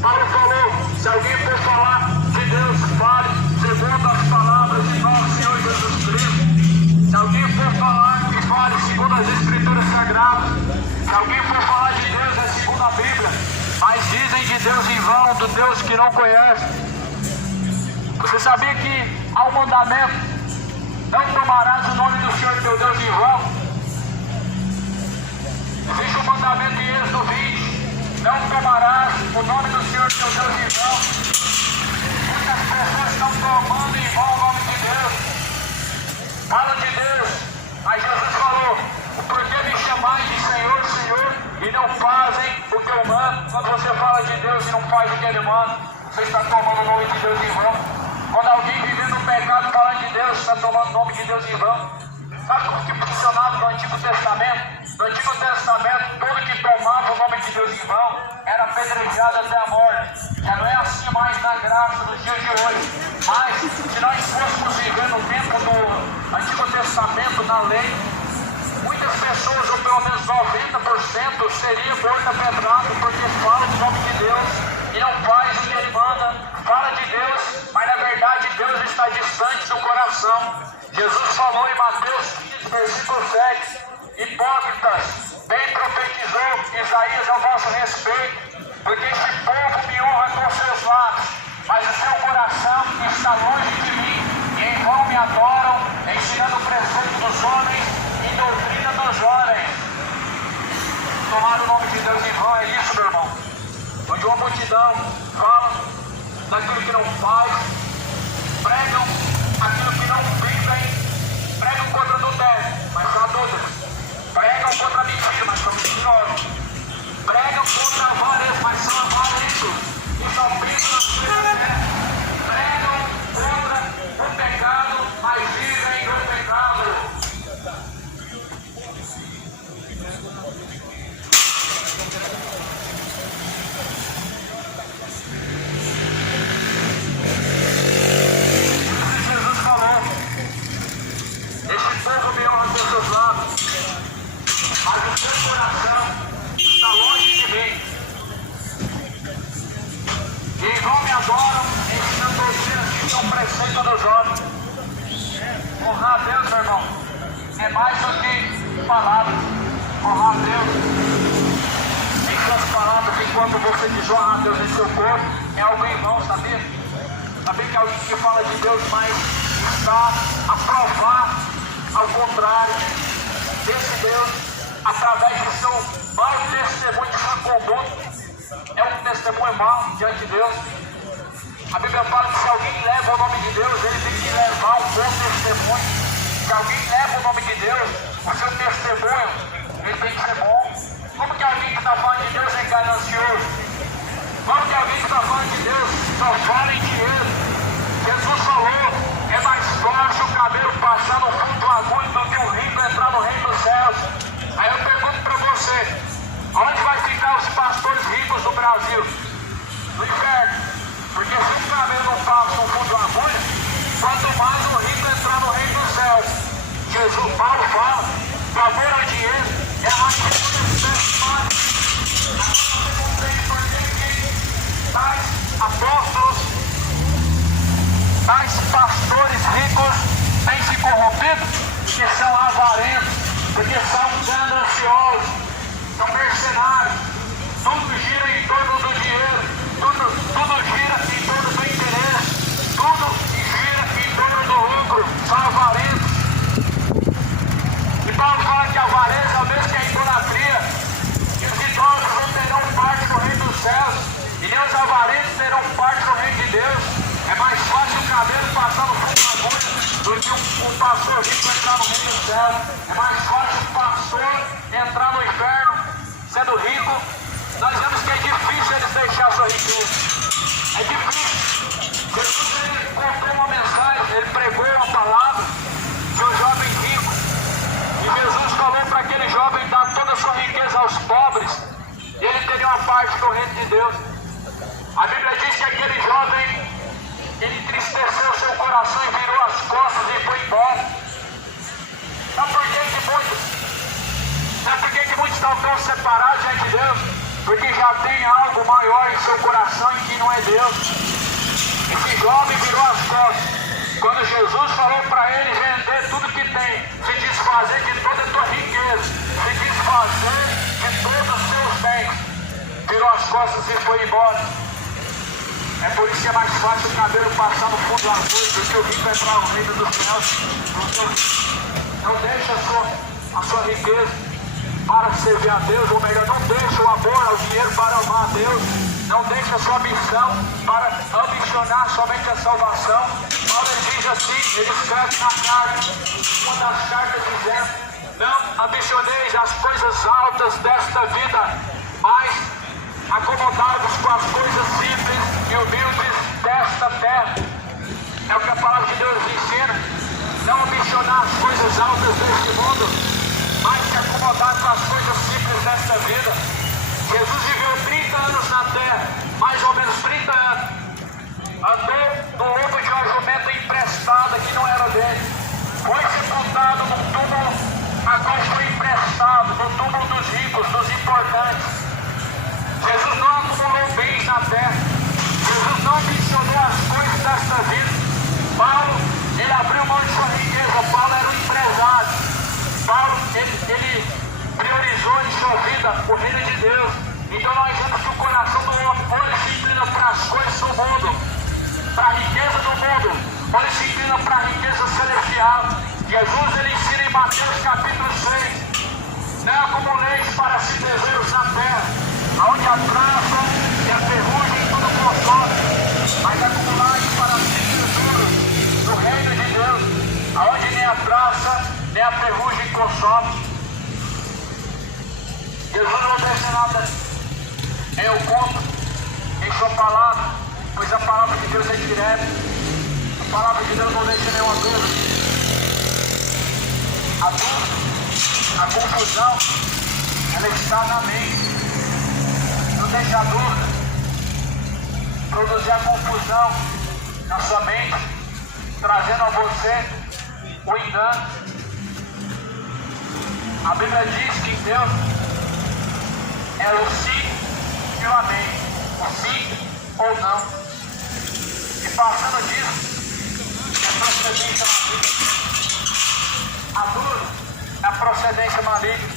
Paulo falou, se alguém for falar de Deus, fale segundo as palavras de nosso Senhor Jesus Cristo. Se alguém for falar, que fale segundo as Escrituras Sagradas. Se alguém for falar de Deus, é segundo a Bíblia. Mas dizem de Deus em vão, do Deus que não conhece. Você sabia que há um mandamento: não tomarás o nome do Senhor teu Deus em vão? Existe um mandamento em Êxodo 20. Não tomarás o nome do Senhor teu Deus em vão. Muitas pessoas estão tomando em vão o nome de Deus. Fala de Deus, mas Jesus falou: por que me chamais de Senhor, Senhor, e não fazem o que eu mando? Quando você fala de Deus e não faz o que Ele manda, você está tomando o nome de Deus em vão. Quando alguém vivendo no pecado falando de Deus, está tomando o nome de Deus em vão. Sabe como que funcionava no Antigo Testamento? No Antigo Testamento, todo que tomava o nome de Deus em vão era apedrejado até a morte. Já não é assim mais na graça dos dias de hoje. Mas, se nós fôssemos viver no tempo do Antigo Testamento, na lei, muitas pessoas, ou pelo menos 90%, seriam mortas a pedrada porque falam o nome de Deus e não faz o que Ele manda. Fala de Deus, mas na verdade Deus está distante do coração. Jesus falou em Mateus 15, versículo 7, hipócritas, bem profetizou Isaías ao vosso respeito, porque este povo me honra com seus lábios, mas o seu coração está longe de mim, e em vão me adoram, ensinando o preceito dos homens e doutrina dos homens. Tomar o nome de Deus em vão é isso, meu irmão. Onde uma multidão fala daquilo que não faz, pregam aquilo que não vivem, pregam contra adultério, mas são adúlteros, pregam contra mentira, mas são mentirosos, pregam contra avareza, mas são avarentos. palavras. Honrar a Deus em suas palavras, enquanto você desonra a Deus em seu corpo, é algo em vão, sabia? Sabia que alguém que fala de Deus, mas está a provar ao contrário desse Deus, através de seu mau testemunho de sua conduta, é um testemunho mau diante de Deus. A Bíblia fala que se alguém leva o nome de Deus, ele tem que levar um bom testemunho. Se alguém leva o nome de Deus, o seu testemunho, ele tem que ser bom. Como que alguém que está falando de Deus é ganancioso? Como que alguém que está falando de Deus só fala em dinheiro? Jesus falou, é mais forte o cabelo passar no fundo do agulho do que o rico entrar no reino dos céus. Aí eu pergunto para você, onde vai ficar os pastores ricos do Brasil? No inferno. Porque se o cabelo não passa no fundo da agulha, quanto mais o rico entrar no reino dos céus. Jesus, Paulo fala, o amor ao dinheiro é a raiz de toda espécie de mal. Agora você compreende por que tais apóstolos, tais pastores ricos têm se corrompido, porque são avarentos, porque são gananciosos, são mercenários, tudo gira em torno do dinheiro, tudo gira em torno do interesse, tudo gira em torno do lucro, são avarentos. E Paulo fala que a avareza é o mesmo que a idolatria, que os idólatras não terão parte no reino dos céus, e nem os avarentos terão parte no reino de Deus. É mais fácil o cabelo passar no fundo da agulha do que um pastor rico entrar no reino dos céus. É mais fácil o pastor entrar no inferno sendo rico. Nós vemos que é difícil eles deixar sua riqueza. É difícil. Jesus ele contou uma mensagem, ele pregou uma palavra de um jovem rico. E Jesus falou para aquele jovem dar toda a sua riqueza aos pobres. E ele teria uma parte do reino de Deus. A Bíblia diz que aquele jovem, ele entristeceu seu coração e virou as costas e foi embora. Sabe por que muitos estão tão separados diante de Deus? Porque já tem algo maior em seu coração e que não é Deus. Esse jovem virou as costas. Quando Jesus falou para ele vender tudo que tem, se desfazer de toda a tua riqueza, se desfazer de todos os seus bens, virou as costas e foi embora. É por isso que é mais fácil o cabelo passar no fundo da agulha do que o rico entrar no reino dos céus. Não deixa a sua riqueza para servir a Deus, ou melhor, não deixa o amor ao dinheiro para amar a Deus. Não deixa a sua missão para ambicionar somente a salvação. Paulo diz assim, ele escreve na carta, uma das cartas dizendo, não ambicioneis as coisas altas desta vida, mas acomodados com as coisas simples e humildes desta terra. É o que a palavra de Deus ensina. Não ambicionar as coisas altas deste mundo, mas se acomodar com as coisas simples desta vida. Jesus viveu 30 anos na terra, mais ou menos 30 anos. Andou no lombo de uma jumenta emprestada que não era dele. Foi sepultado num túmulo a qual foi emprestado, no túmulo dos ricos, dos importantes. Jesus não acumulou bens na terra. Jesus não mencionou as coisas desta vida. Paulo, ele abriu mão de sua riqueza. Paulo era um empresário. Paulo, ele priorizou em sua vida o reino de Deus. Então nós vemos que o coração do homem ou se inclina para as coisas do mundo, para a riqueza do mundo, ou se inclina para a riqueza celestial. Jesus ele ensina em Mateus capítulo 6, não acumuleis para si tesouros na terra, onde a traça e a ferrugem tudo consome, mas acumulais para si tesouros no reino de Deus, aonde nem a traça nem a ferrugem consome. Jesus não deixa nada em oculto em sua palavra, pois a palavra de Deus é direta. A palavra de Deus não deixa nenhuma dúvida. A dúvida, a confusão, ela está na mente. Não deixa a dúvida produzir a confusão na sua mente, trazendo a você o engano. A Bíblia diz que em Deus é o sim e o amém, o sim ou não. E passando disso, é procedente na vida. A dúvida a procedência maligna.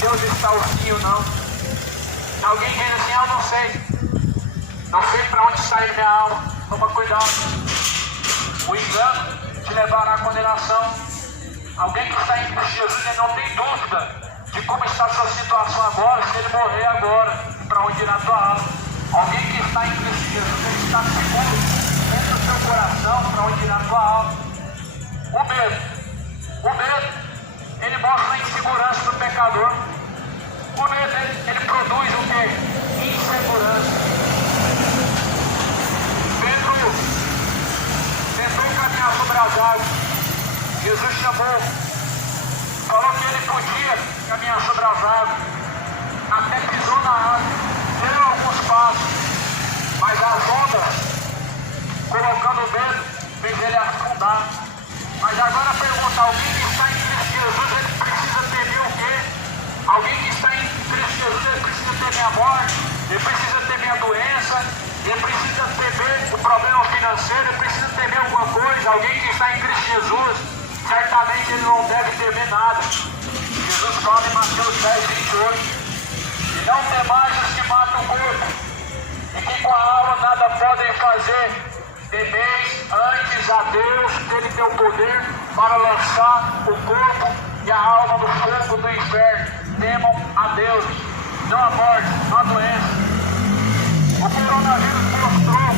Deus está o sim ou não. Se alguém diz assim, eu não sei para onde sair minha alma, toma cuidado. O engano te levará à condenação. Alguém que está em Cristo Jesus, ele não tem dúvida de como está a sua situação agora, se ele morrer agora, para onde irá a tua alma. Alguém que está em Cristo Jesus, ele está seguro dentro do seu coração, para onde irá a tua alma. O medo, ele mostra a insegurança do pecador. O medo, ele produz o quê? Insegurança. Pedro tentou caminhar sobre as águas. Jesus chamou, falou que ele podia caminhar sobre as águas, até pisou na água, deu alguns passos, mas as ondas, colocando o dedo, fez ele afundar. Mas agora pergunta, alguém que está em Cristo Jesus, ele precisa temer o quê? Alguém que está em Cristo Jesus, ele precisa temer a morte, ele precisa temer a doença, ele precisa temer o problema financeiro, ele precisa temer alguma coisa. Alguém que está em Cristo Jesus, certamente ele não deve temer nada. Jesus fala em Mateus 10:28, e não temais os que matam o corpo, e que com a alma nada podem fazer. Temeis antes a Deus, que Ele tem o poder para lançar o corpo e a alma no fogo do inferno. Temam a Deus, não a morte, não a doença. O coronavírus mostrou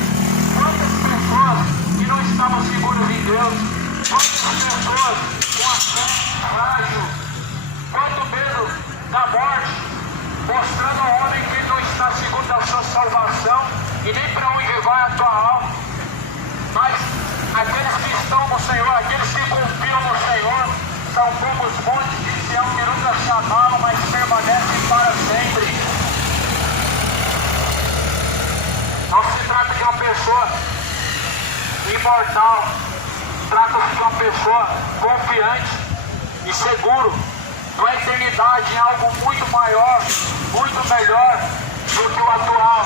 quantas pessoas que não estavam seguras em Deus, quantas pessoas com a fé frágil, quanto medo da morte, mostrando ao homem que ele não está seguro da sua salvação e nem para onde vai a tua alma. Mas aqueles que estão no Senhor, aqueles que confiam no Senhor, são como os montes de Sião que nunca se abalam, mas permanecem para sempre. Não se trata de uma pessoa imortal, trata-se de uma pessoa confiante e seguro na eternidade, em algo muito maior, muito melhor do que o atual.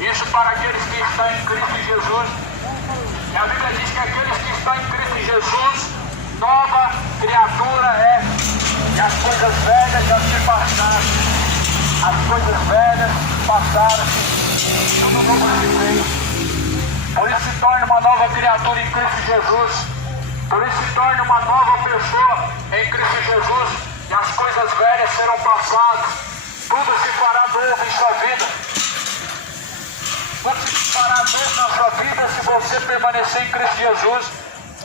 Isso para aqueles que estão em Cristo Jesus. E a Bíblia diz que aqueles que estão em Cristo Jesus, nova criatura é. E as coisas velhas já se passaram. As coisas velhas passaram. Tudo novo se fez. Por isso se torna uma nova criatura em Cristo Jesus. Por isso se torna uma nova pessoa em Cristo Jesus. E as coisas velhas serão passadas. Tudo se fará novo em sua vida. Tudo se fará novo na sua vida se você permanecer em Cristo Jesus.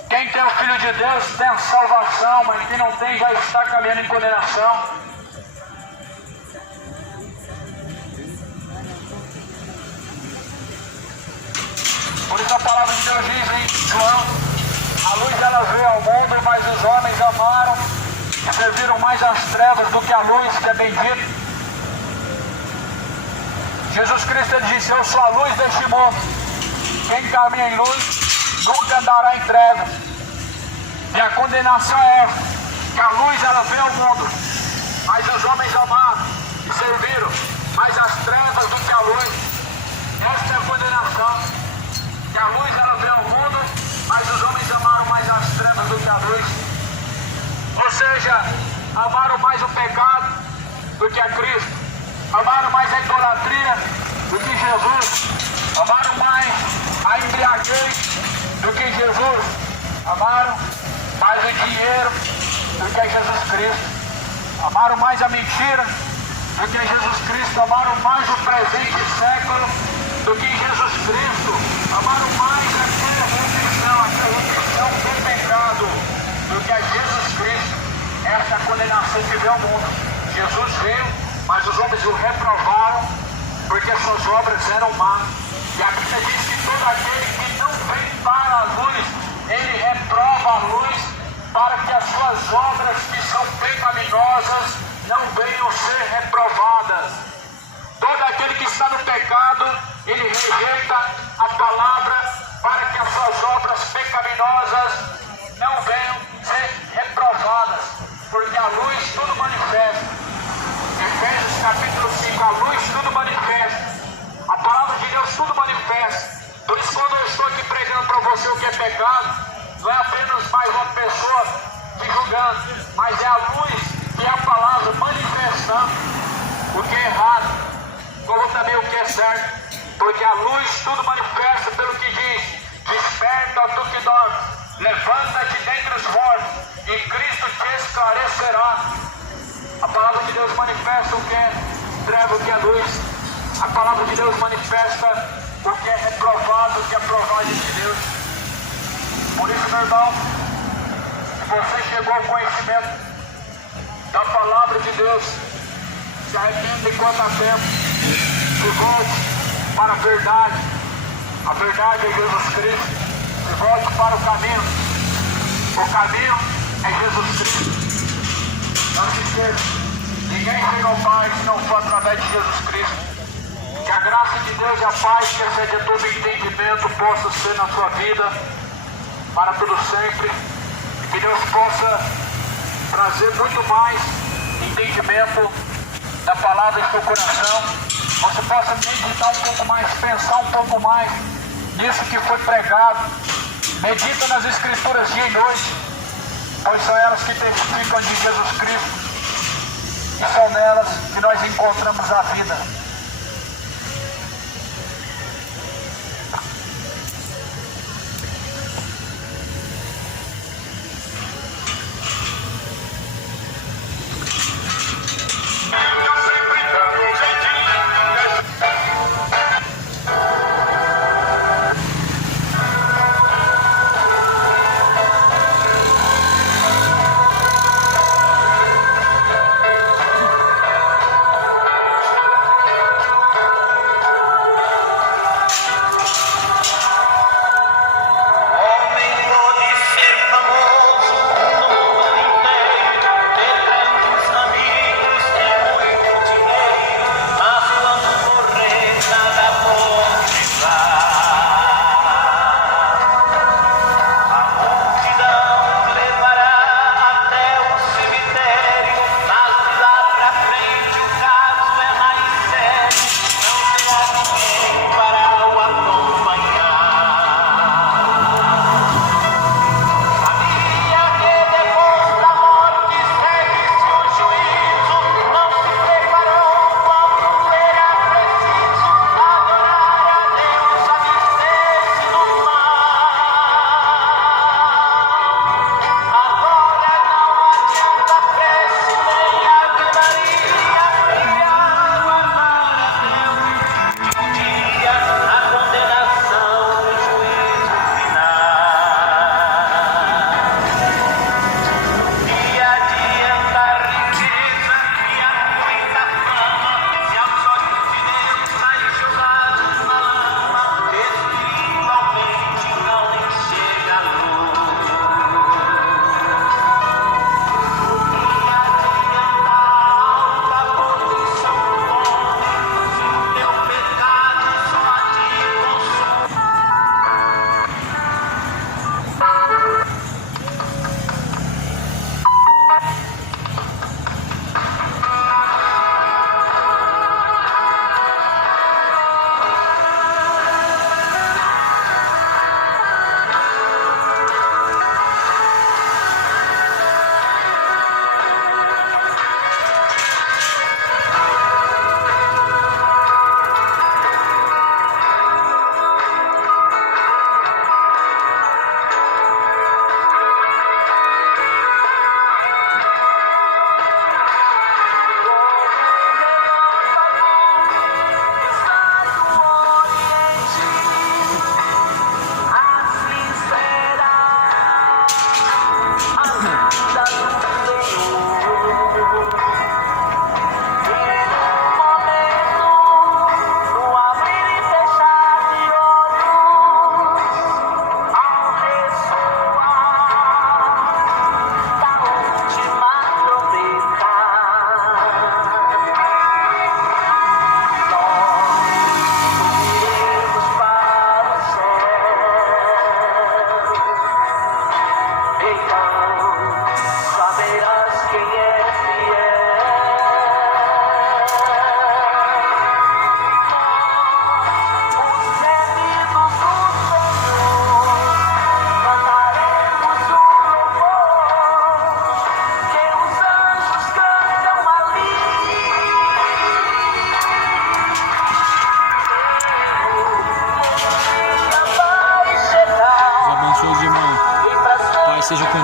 Quem tem o Filho de Deus tem a salvação, mas quem não tem já está caminhando em condenação. Por isso a palavra de Deus diz em João: a luz ela veio ao mundo, mas os homens amaram e serviram mais as trevas do que a luz, que é bendito. Jesus Cristo ele disse: eu sou a luz deste mundo. Quem caminha em luz nunca andará em trevas. E a condenação é essa, que a luz ela veio ao mundo, mas os homens amaram e serviram mais as trevas do que a luz. Esta é a condenação, que a luz ela veio ao mundo, mas os homens amaram mais as trevas do que a luz. Ou seja, amaram mais o pecado do que a Cristo, amaram mais a idolatria do que Jesus, amaram mais a embriaguez do que Jesus, amaram mais o dinheiro do que Jesus Cristo, amaram mais a mentira do que Jesus Cristo, amaram mais o presente século do que Jesus Cristo, amaram mais a corrupção do pecado do que a Jesus Cristo. Essa é a condenação que veio ao mundo. Jesus veio, mas os homens o reprovaram porque suas obras eram más. E a Bíblia diz que todo aquele que não vem para a luz, ele reprova a luz, para que as suas obras que são pecaminosas não venham ser reprovadas. Todo aquele que está no pecado, ele rejeita a palavra, para que as suas obras pecaminosas não venham ser reprovadas, porque a luz tudo manifesta. Efésios capítulo 5, a luz tudo manifesta. A palavra de Deus tudo manifesta. Por isso quando eu estou aqui pregando para você o que é pecado, não é apenas mais uma pessoa te julgando, mas mas é a luz que é a palavra manifestando o que é errado, como também o que é certo. Porque a luz tudo manifesta pelo que diz: desperta, tu que dorme, levanta-te dentre os mortos, e Cristo te esclarecerá. A palavra de Deus manifesta o que é treva, o que é luz. A palavra de Deus manifesta o que é reprovado, o que é aprovado de Deus. Por isso, meu irmão, se você chegou ao conhecimento da palavra de Deus, se arrependa enquanto há tempo, se volte para a verdade. A verdade é Jesus Cristo. Se volte para o caminho. O caminho é Jesus Cristo. Não se esqueça, ninguém chega ao Pai se não for através de Jesus Cristo. Que a graça de Deus e a paz que excede todo entendimento possa ser na sua vida para tudo sempre. E que Deus possa trazer muito mais entendimento da palavra em seu coração. Você possa meditar um pouco mais, pensar um pouco mais nisso que foi pregado. Medita nas Escrituras dia e noite, pois são elas que testificam de Jesus Cristo. E são nelas que nós encontramos a vida. seja com